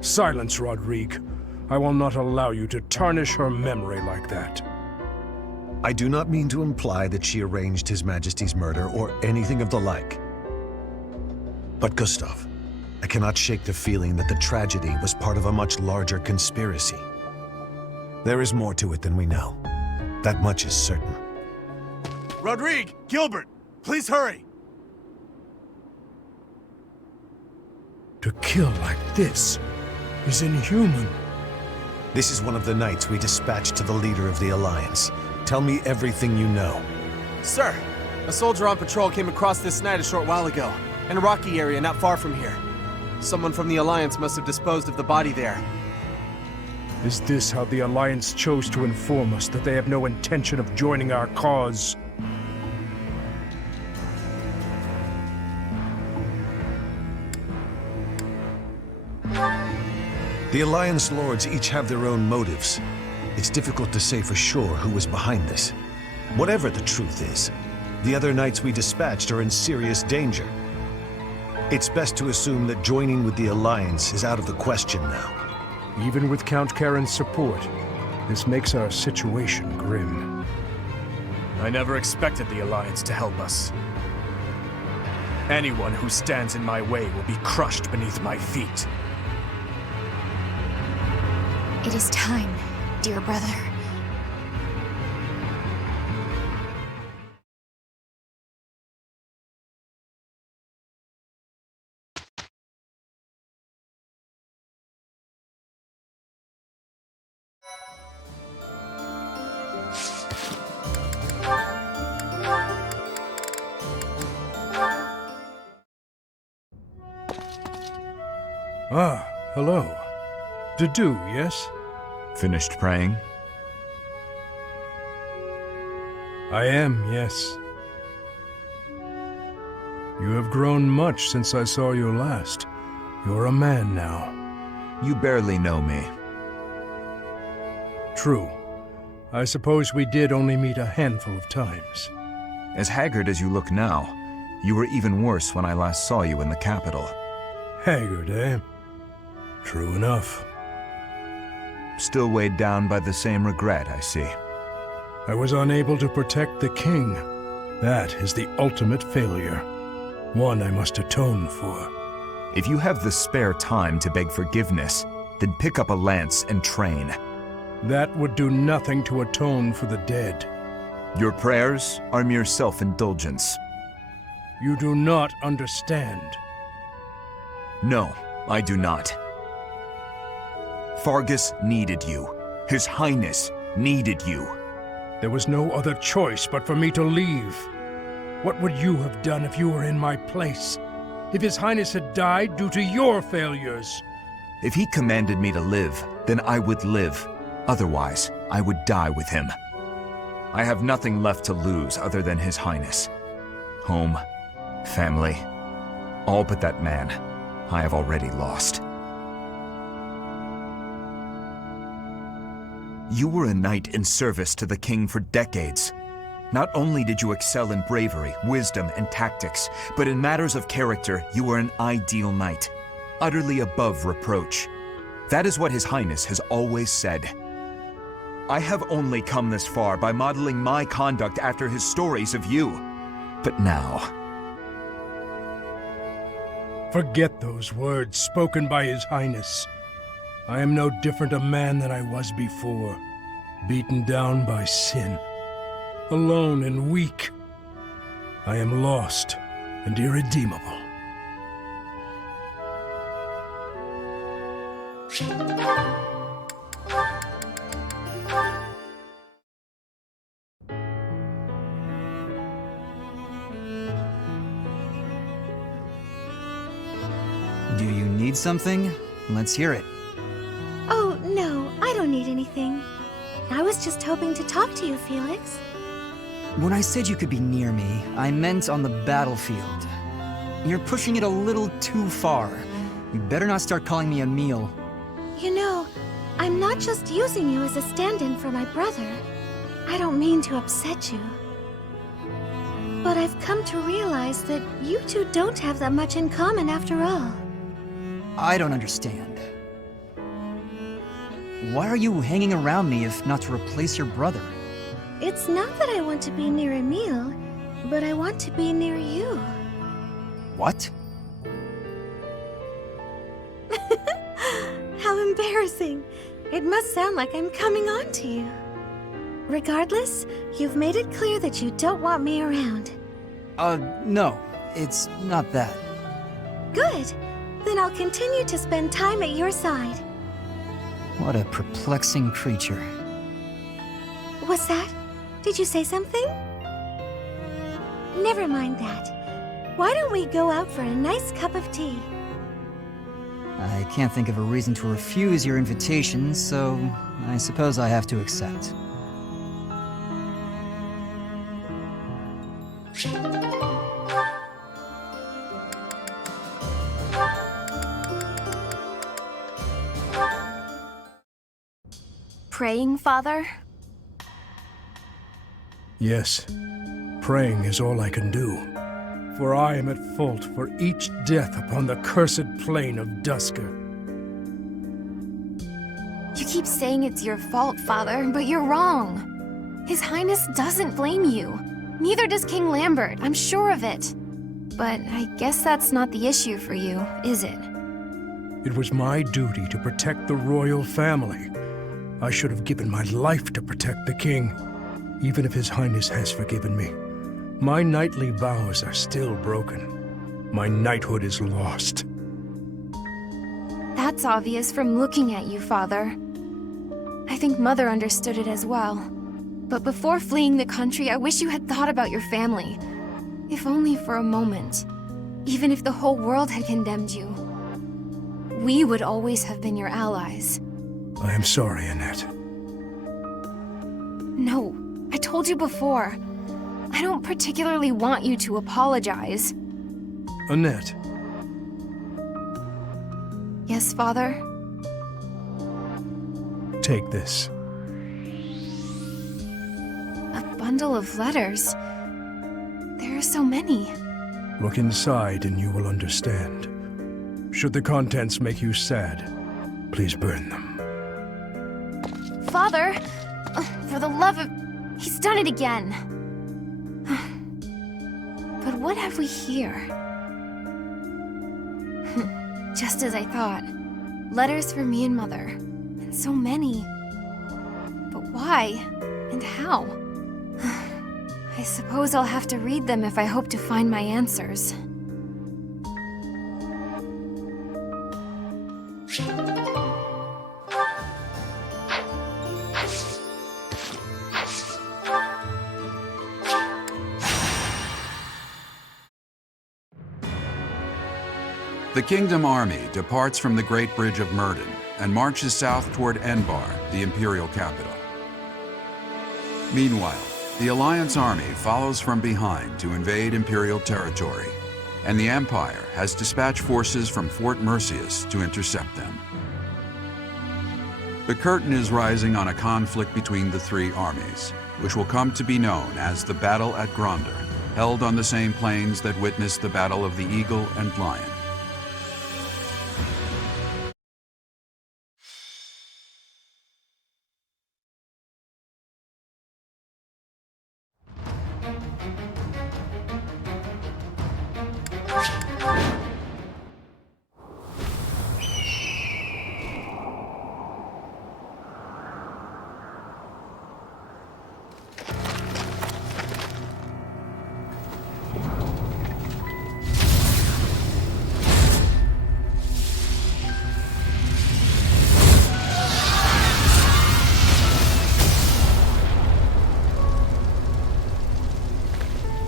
Silence, Rodrigue. I will not allow you to tarnish her memory like that. I do not mean to imply that she arranged His Majesty's murder or anything of the like. But Gustav, I cannot shake the feeling that the tragedy was part of a much larger conspiracy. There is more to it than we know. That much is certain. Rodrigue! Gilbert! Please hurry! To kill like this is inhuman. This is one of the knights we dispatched to the leader of the Alliance. Tell me everything you know. Sir, a soldier on patrol came across this night a short while ago, in a rocky area not far from here. Someone from the Alliance must have disposed of the body there. Is this how the Alliance chose to inform us that they have no intention of joining our cause? The Alliance lords each have their own motives. It's difficult to say for sure who was behind this. Whatever the truth is, the other knights we dispatched are in serious danger. It's best to assume that joining with the Alliance is out of the question now. Even with Count Karen's support, this makes our situation grim. I never expected the Alliance to help us. Anyone who stands in my way will be crushed beneath my feet. It is time, dear brother. Ah, hello. Dedu, yes? Finished praying? I am, yes. You have grown much since I saw you last. You're a man now. You barely know me. True. I suppose we did only meet a handful of times. As haggard as you look now, you were even worse when I last saw you in the capital. Haggard, eh? True enough. Still weighed down by the same regret, I see. I was unable to protect the king. That is the ultimate failure. One I must atone for. If you have the spare time to beg forgiveness, then pick up a lance and train. That would do nothing to atone for the dead. Your prayers are mere self-indulgence. You do not understand. No, I do not. Fargus needed you. His Highness needed you. There was no other choice but for me to leave. What would you have done if you were in my place? If His Highness had died due to your failures? If he commanded me to live, then I would live. Otherwise, I would die with him. I have nothing left to lose other than His Highness. Home, family, all but that man I have already lost. You were a knight in service to the king for decades. Not only did you excel in bravery, wisdom, and tactics, but in matters of character, you were an ideal knight, utterly above reproach. That is what His Highness has always said. I have only come this far by modeling my conduct after his stories of you. But now, Forget those words spoken by His Highness. I am no different a man than I was before, beaten down by sin, alone and weak. I am lost and irredeemable. Do you need something? Let's hear it. Oh, no, I don't need anything. I was just hoping to talk to you, Felix. When I said you could be near me, I meant on the battlefield. You're pushing it a little too far. You better not start calling me Emil. You know, I'm not just using you as a stand-in for my brother. I don't mean to upset you. But I've come to realize that you two don't have that much in common after all. I don't understand. Why are you hanging around me if not to replace your brother? It's not that I want to be near Emil, but I want to be near you. What? How embarrassing. It must sound like I'm coming on to you. Regardless, you've made it clear that you don't want me around. No. It's not that. Good. Then I'll continue to spend time at your side. What a perplexing creature. What's that? Did you say something? Never mind that. Why don't we go out for a nice cup of tea? I can't think of a reason to refuse your invitation, so I suppose I have to accept. Praying, Father? Yes, praying is all I can do. For I am at fault for each death upon the cursed plain of Dusker. You keep saying it's your fault, Father, but you're wrong. His Highness doesn't blame you. Neither does King Lambert, I'm sure of it. But I guess that's not the issue for you, is it? It was my duty to protect the royal family. I should have given my life to protect the king, even if His Highness has forgiven me. My knightly vows are still broken. My knighthood is lost. That's obvious from looking at you, Father. I think Mother understood it as well. But before fleeing the country, I wish you had thought about your family. If only for a moment. Even if the whole world had condemned you. We would always have been your allies. I am sorry, Annette. No, I told you before. I don't particularly want you to apologize. Annette. Yes, Father? Take this. A bundle of letters. There are so many. Look inside and you will understand. Should the contents make you sad, please burn them. Father! For the love of... He's done it again! But what have we here? Just as I thought. Letters for me and Mother. And so many. But why? And how? I suppose I'll have to read them if I hope to find my answers. The Kingdom army departs from the Great Bridge of Myrddin and marches south toward Enbar, the imperial capital. Meanwhile, the Alliance army follows from behind to invade imperial territory, and the Empire has dispatched forces from Fort Mercius to intercept them. The curtain is rising on a conflict between the three armies, which will come to be known as the Battle at Gronder, held on the same plains that witnessed the Battle of the Eagle and Lion.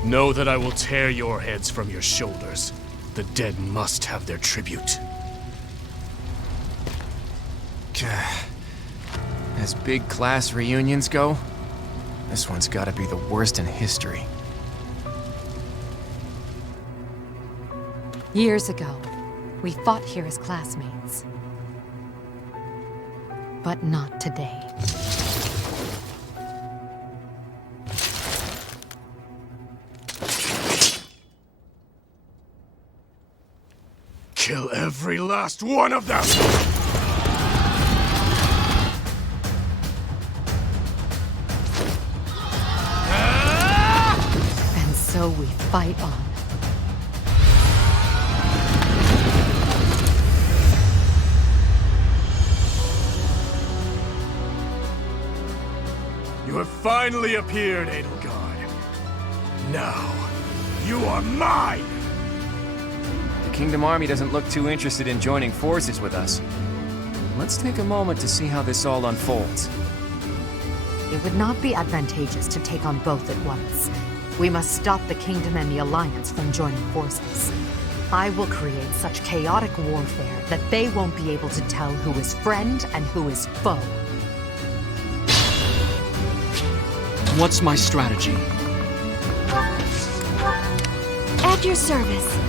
Know that I will tear your heads from your shoulders. The dead must have their tribute. As big class reunions go, this one's gotta be the worst in history. Years ago, we fought here as classmates. But not today. Kill every last one of them! And so we fight on. You have finally appeared, Edelgard. Now, you are mine! The Kingdom Army doesn't look too interested in joining forces with us. Let's take a moment to see how this all unfolds. It would not be advantageous to take on both at once. We must stop the Kingdom and the Alliance from joining forces. I will create such chaotic warfare that they won't be able to tell who is friend and who is foe. What's my strategy? At your service.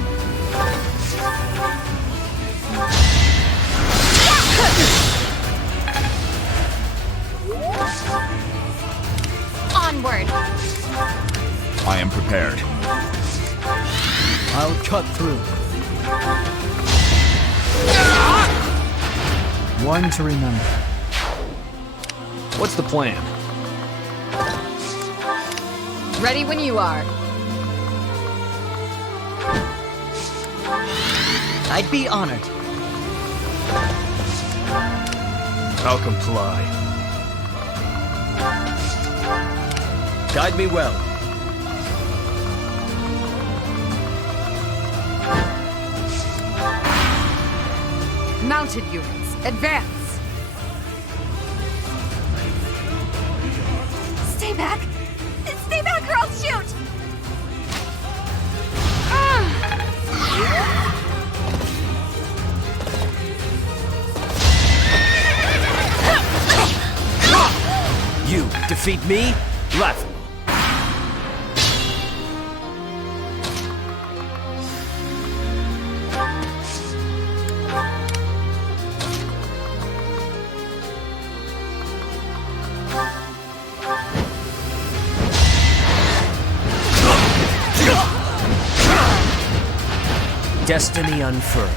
Onward! I am prepared. I'll cut through. One to remember. What's the plan? Ready when you are. I'd be honored. I'll comply. Guide me well. Mounted units, advance! Stay back! Stay back or I'll shoot! You defeat me? Left. Destiny unfurls.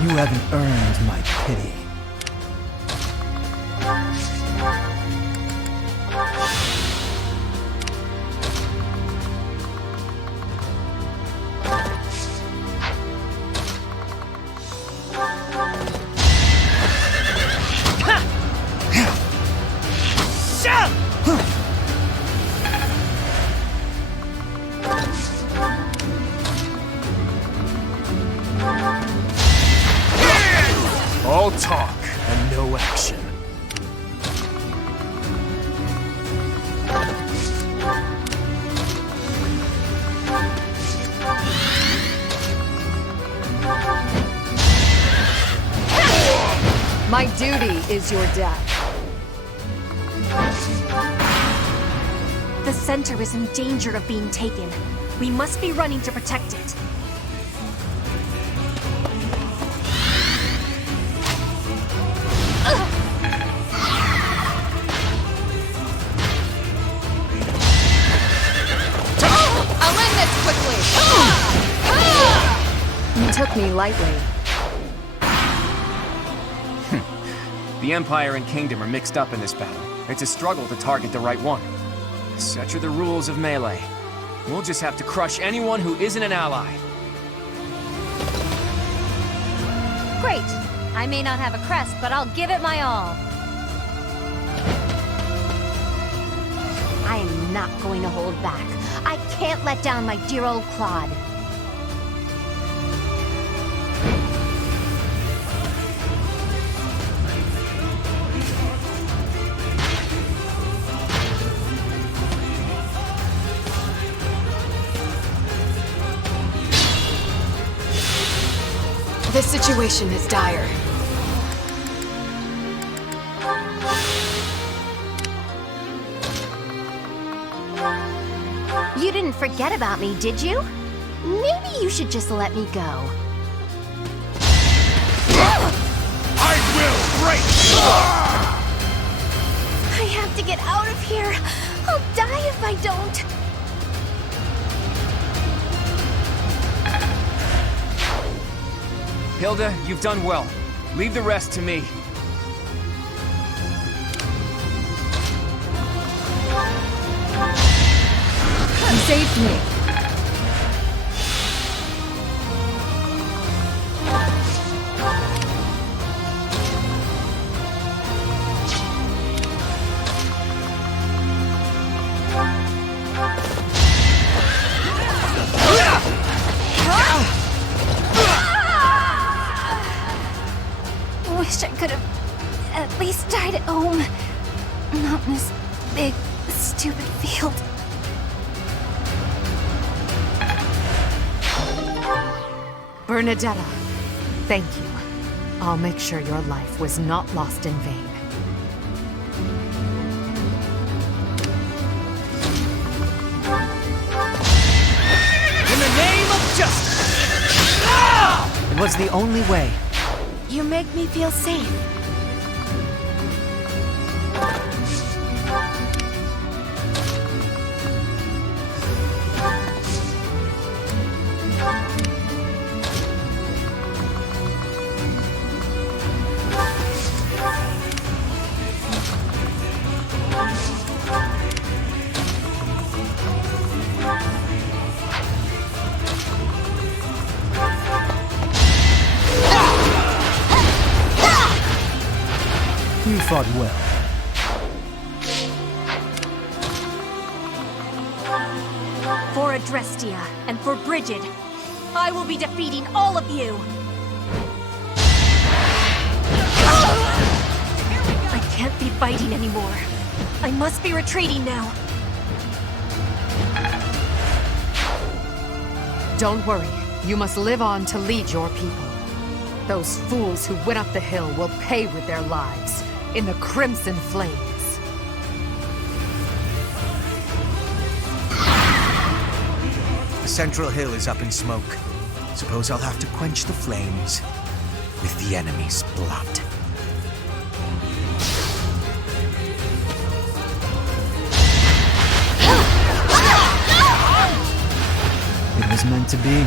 You haven't earned my pity. All talk and no action. My duty is your death. The center is in danger of being taken. We must be running to protect it. I'll end this quickly! You took me lightly. The Empire and Kingdom are mixed up in this battle. It's a struggle to target the right one. Such are the rules of melee. We'll just have to crush anyone who isn't an ally. Great. I may not have a crest, but I'll give it my all. I am not going to hold back. I can't let down my dear old Claude. This situation is dire. You didn't forget about me, did you? Maybe you should just let me go. I will break! I have to get out of here. I'll die if I don't. Hilda, you've done well. Leave the rest to me. You saved me. Wish I could have at least died at home. Not in this big, stupid field. Bernadetta, thank you. I'll make sure your life was not lost in vain. In the name of justice! It was the only way. You make me feel safe. You fought well. For Adrestia and for Brigid, I will be defeating all of you. I can't be fighting anymore. I must be retreating now. Don't worry. You must live on to lead your people. Those fools who went up the hill will pay with their lives in the Crimson Flames. The central hill is up in smoke. Suppose I'll have to quench the flames with the enemy's blood. It was meant to be.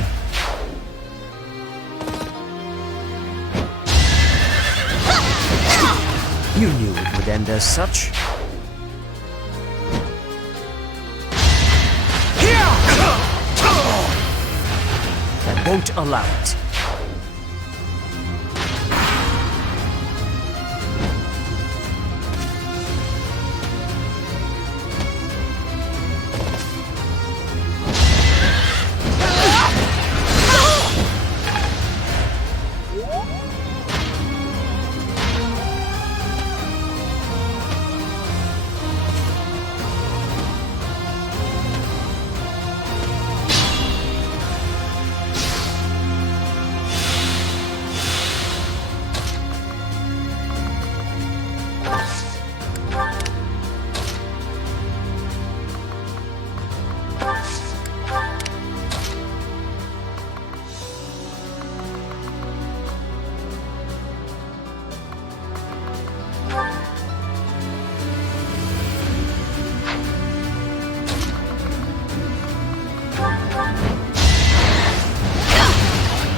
You knew it would end as such. I won't allow it.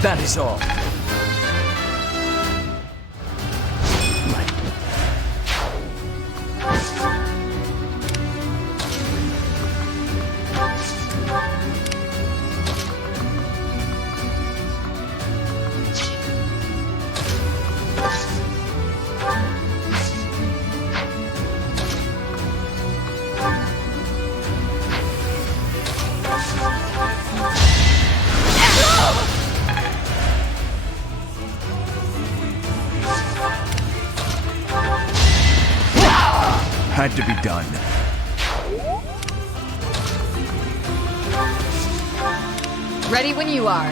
That is all. Had to be done. Ready when you are.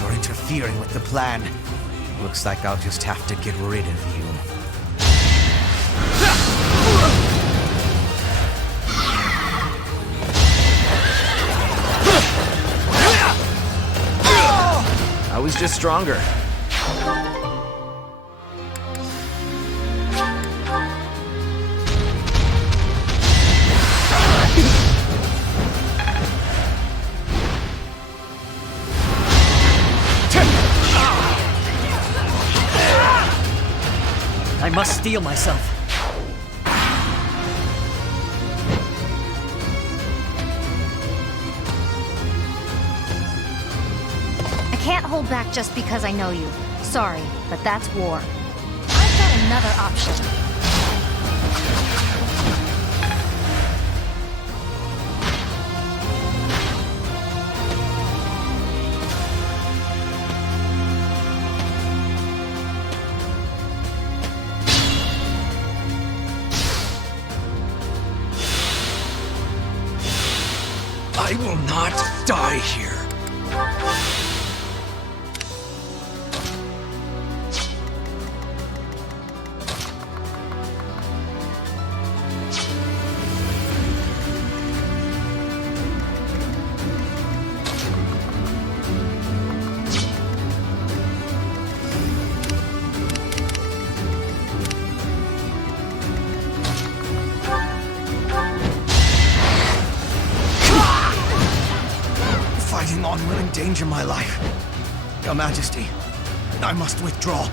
You're interfering with the plan. Looks like I'll just have to get rid of you. I was just stronger. I must steel myself. I can't hold back just because I know you. Sorry, but that's war. I've got another option. I will not die here. Fighting on will endanger my life. Your Majesty, I must withdraw.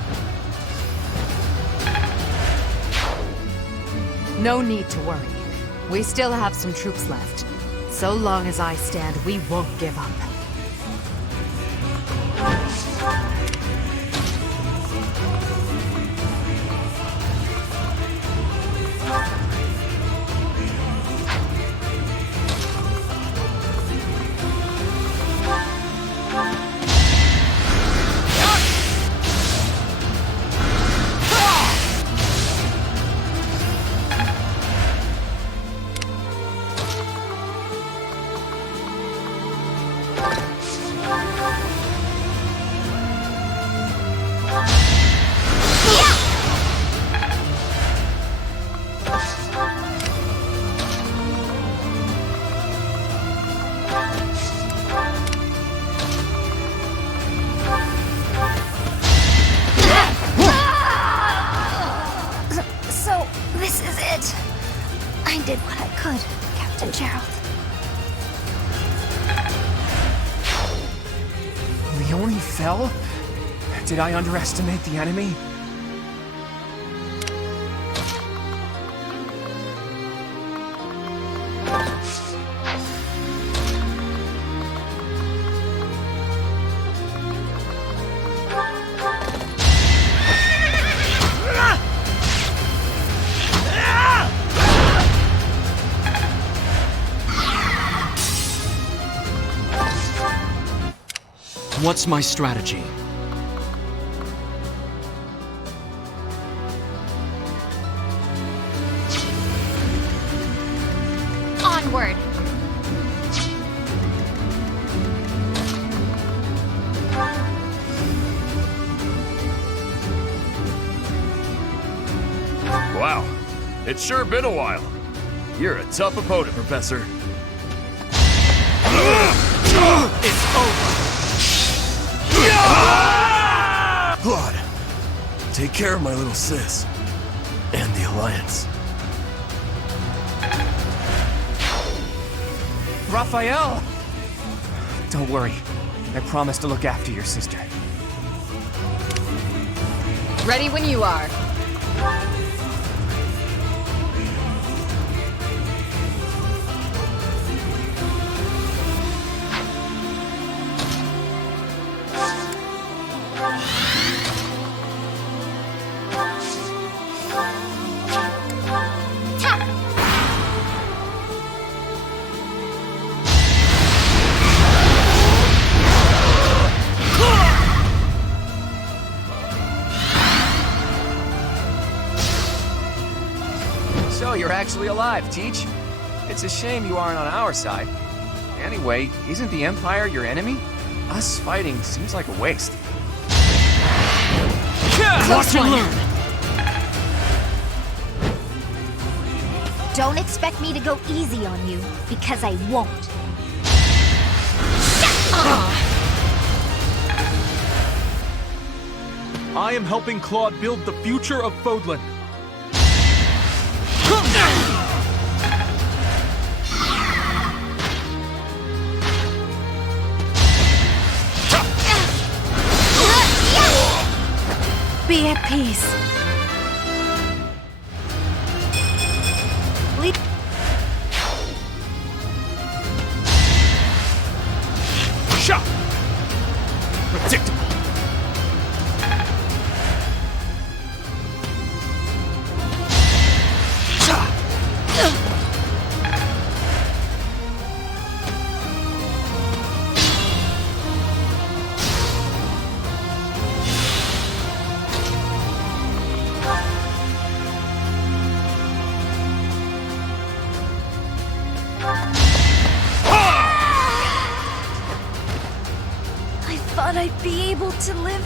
No need to worry. We still have some troops left. So long as I stand, we won't give up. So, this is it. I did what I could, Captain Gerald. Leone fell? Did I underestimate the enemy? What's my strategy? Onward! Wow, it's sure been a while. You're a tough opponent, Professor. It's over. Claude, take care of my little sis. And the Alliance. Raphael! Don't worry. I promise to look after your sister. Ready when you are. So you're actually alive, Teach. It's a shame you aren't on our side. Anyway, isn't the Empire your enemy? Us fighting seems like a waste. Watch and learn! Don't expect me to go easy on you, because I won't. I am helping Claude build the future of Fodlan. Be at peace. Shot! Predictable. I thought I'd be able to live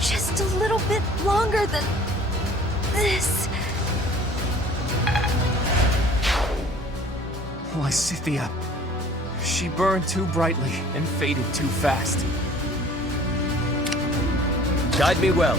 just a little bit longer than this. Lysithea. She burned too brightly and faded too fast. Guide me well.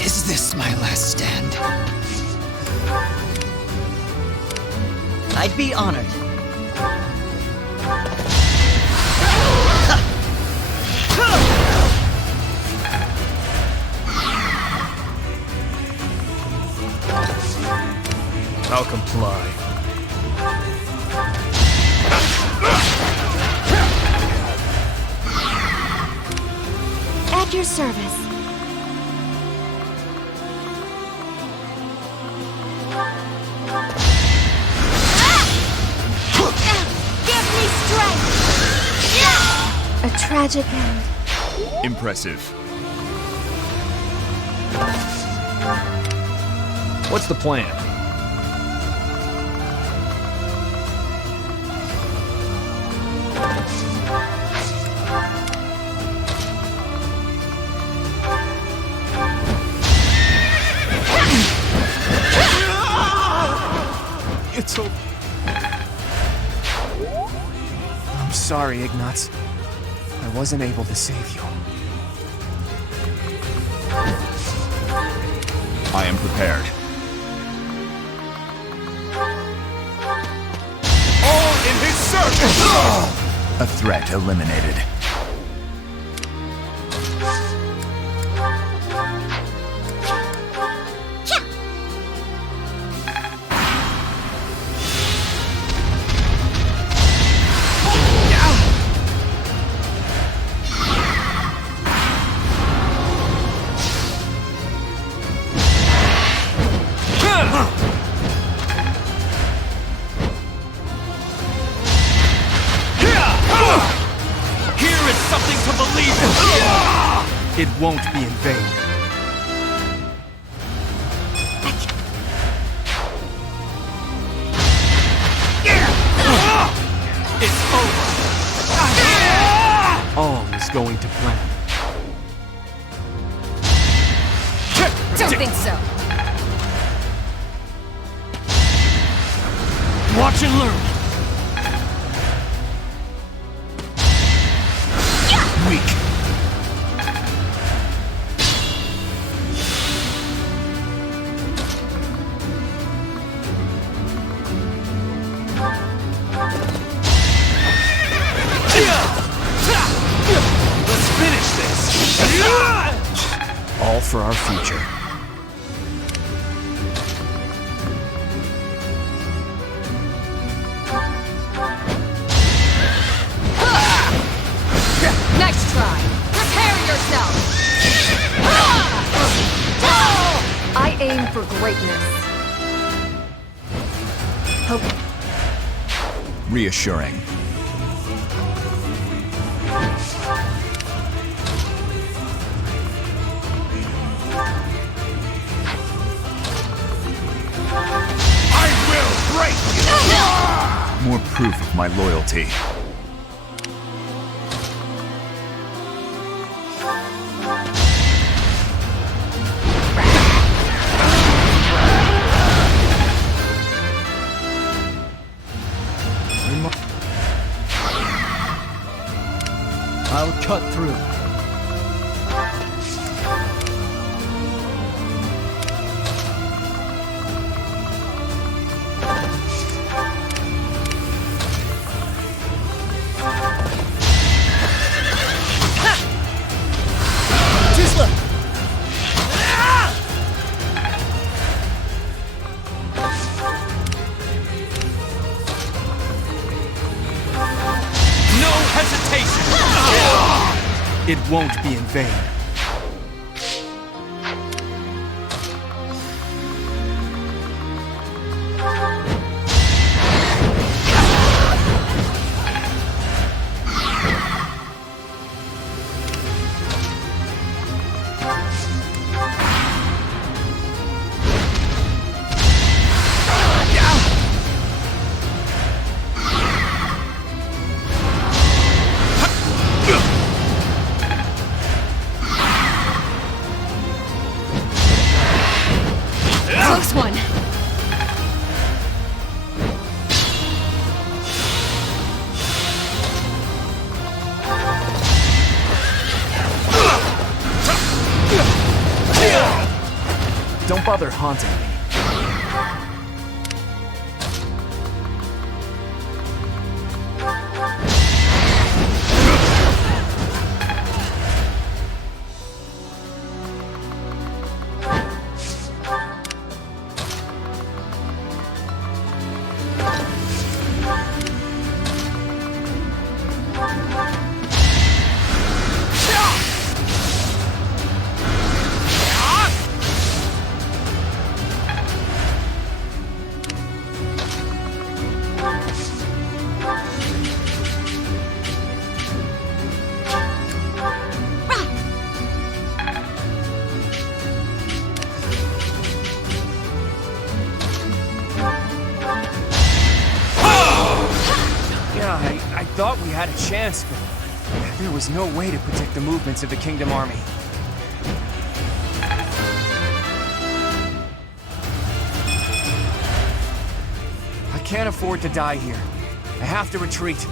Is this my last stand? I'd be honored. I'll comply. At your service. Give me strength! A tragic end. Impressive. What's the plan? It's over. I'm sorry, Ignatz. I wasn't able to save you. I am prepared. All in his service! A threat eliminated. Here is something to believe in! It won't be in vain. It's over! All is going to plan. Don't think so. Watch and learn! Weak. for our future. Next try! Prepare yourself! I aim for greatness. Hope. Reassuring. I will break you! More proof of my loyalty. I'll cut through. No hesitation! It won't be in vain. Close one! Don't bother haunting me. I thought we had a chance, but there was no way to predict the movements of the Kingdom Army. I can't afford to die here. I have to retreat.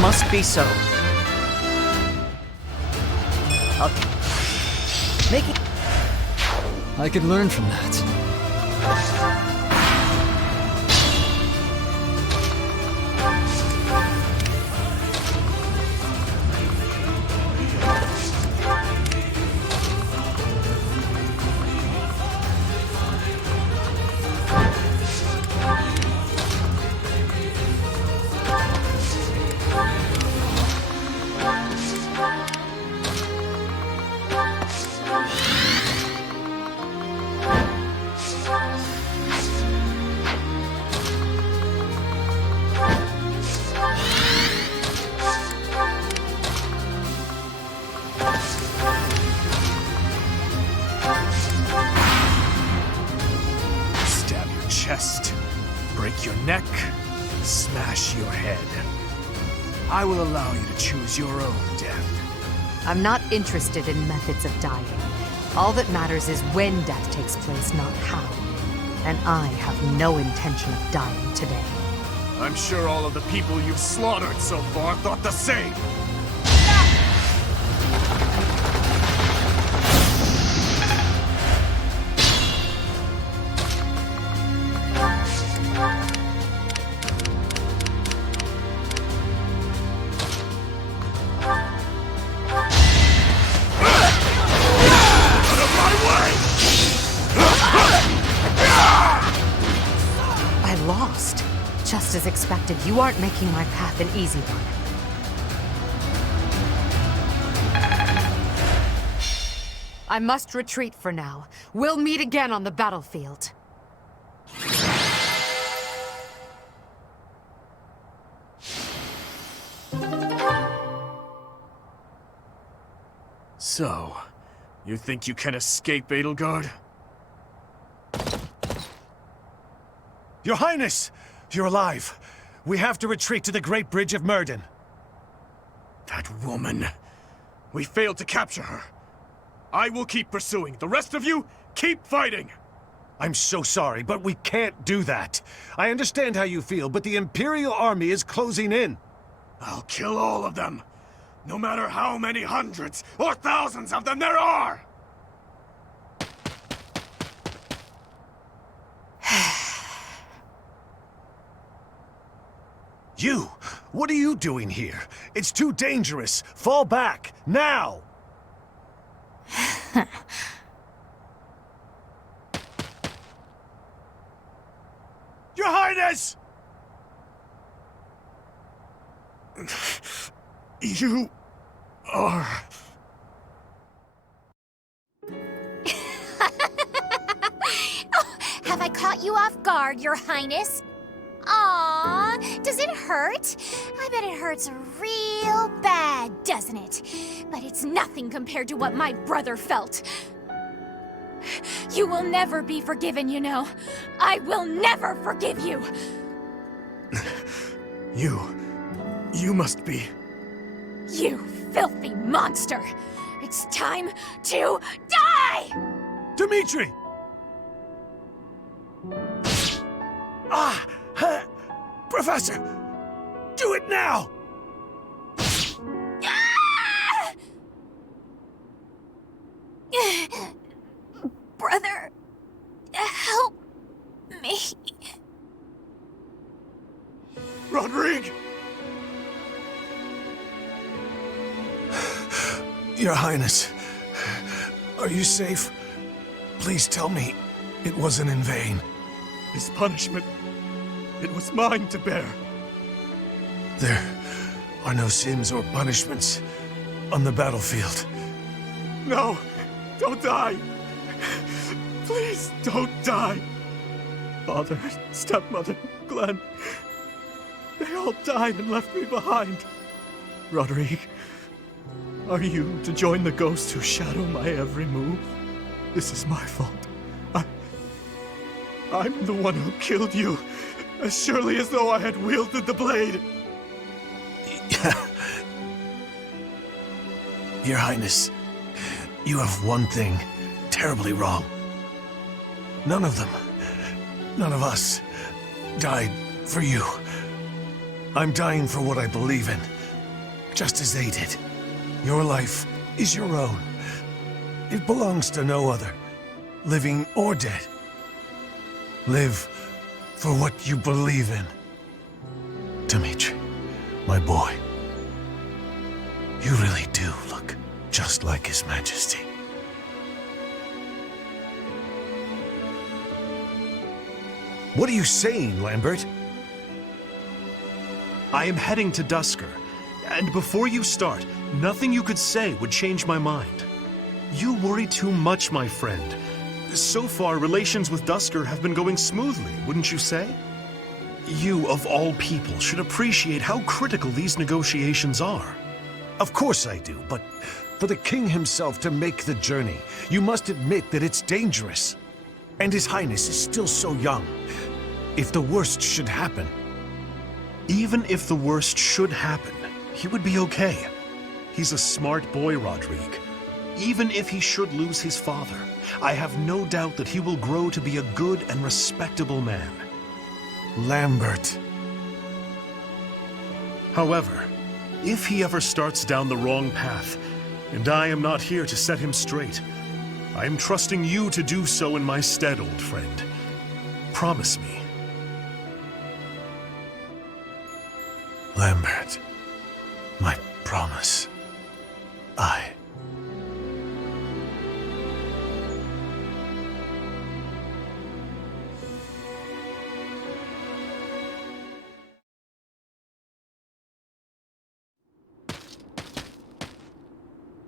Must be so. Okay. Make it. I could learn from that. Stab your chest, break your neck, smash your head. I will allow you to choose your own death. I'm not interested in methods of dying. All that matters is when death takes place, not how. And I have no intention of dying today. I'm sure all of the people you've slaughtered so far thought the same. I lost. Just as expected, you aren't making my path an easy one. I must retreat for now. We'll meet again on the battlefield. So, you think you can escape, Edelgard? Your Highness! You're alive. We have to retreat to the Great Bridge of Murden. That woman. We failed to capture her. I will keep pursuing. The rest of you, keep fighting! I'm so sorry, but we can't do that. I understand how you feel, but the Imperial Army is closing in. I'll kill all of them. No matter how many hundreds or thousands of them there are! You! What are you doing here? It's too dangerous. Fall back, now! Your Highness! You are... Have I caught you off guard, Your Highness? Aww, does it hurt? I bet it hurts real bad, doesn't it? But it's nothing compared to what my brother felt. You will never be forgiven, you know. I will never forgive you. You must be... You filthy monster! It's time to die! Dimitri! Ah! Professor! Do it now! Brother, help me. Rodrigue! Your Highness, are you safe? Please tell me it wasn't in vain. His punishment, it was mine to bear. There are no sins or punishments on the battlefield. No, don't die. Please don't die. Father, stepmother, Glenn, they all died and left me behind. Rodrigue, are you to join the ghosts who shadow my every move? This is my fault. I'm the one who killed you, as surely as though I had wielded the blade. Your Highness, you have one thing terribly wrong. None of them, none of us, died for you. I'm dying for what I believe in, just as they did. Your life is your own. It belongs to no other, living or dead. Live for what you believe in. Dimitri, my boy, you really do look just like His Majesty. What are you saying, Lambert? I am heading to Dusker, and before you start, nothing you could say would change my mind. You worry too much, my friend. So far, relations with Dusker have been going smoothly, wouldn't you say? You, of all people, should appreciate how critical these negotiations are. Of course I do, but for the king himself to make the journey, you must admit that it's dangerous. And His Highness is still so young. If the worst should happen... Even if the worst should happen, he would be okay. He's a smart boy, Rodrigue. Even if he should lose his father, I have no doubt that he will grow to be a good and respectable man. Lambert, However, if he ever starts down the wrong path, and I am not here to set him straight, I am trusting you to do so in my stead, old friend. Promise me. Lambert, my promise.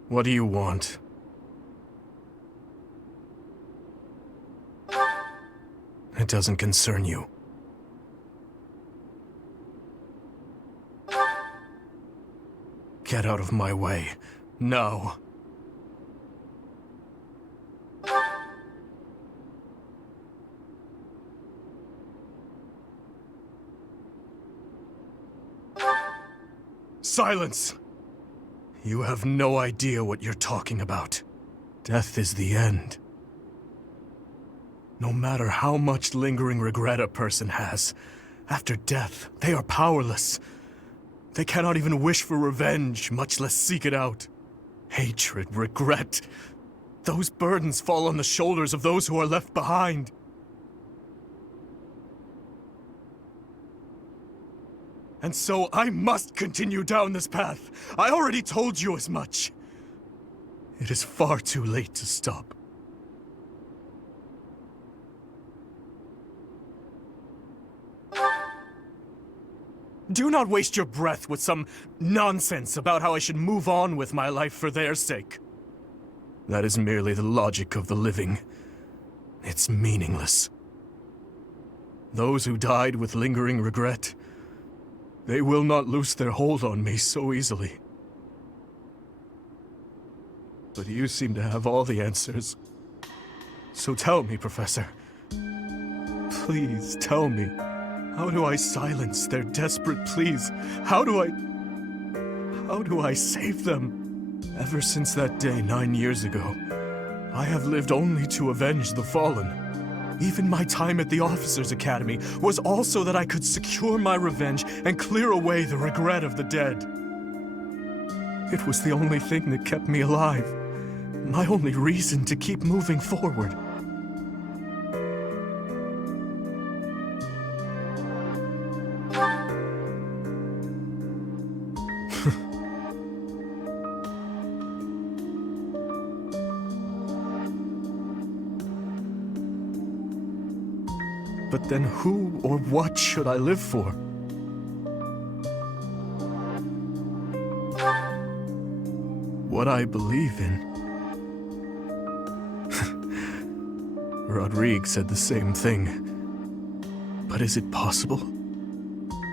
What do you want? It doesn't concern you. Get out of my way. No. Silence! You have no idea what you're talking about. Death is the end. No matter how much lingering regret a person has, after death, they are powerless. They cannot even wish for revenge, much less seek it out. Hatred, regret, those burdens fall on the shoulders of those who are left behind. And so I must continue down this path. I already told you as much. It is far too late to stop. Do not waste your breath with some nonsense about how I should move on with my life for their sake. That is merely the logic of the living. It's meaningless. Those who died with lingering regret, they will not loose their hold on me so easily. But you seem to have all the answers. So tell me, Professor. Please tell me. How do I silence their desperate pleas? How do I save them? Ever since that day 9 years ago, I have lived only to avenge the fallen. Even my time at the Officers' Academy was also that I could secure my revenge and clear away the regret of the dead. It was the only thing that kept me alive. My only reason to keep moving forward. But then who or what should I live for? What I believe in. Rodrigue said the same thing. But is it possible?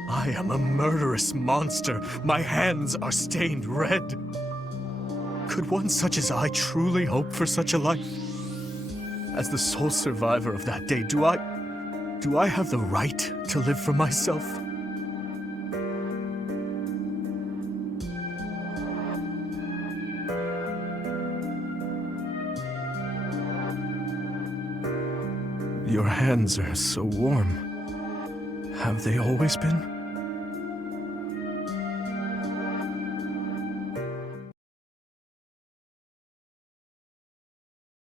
I am a murderous monster. My hands are stained red. Could one such as I truly hope for such a life? As the sole survivor of that day, do I have the right to live for myself? Your hands are so warm. Have they always been?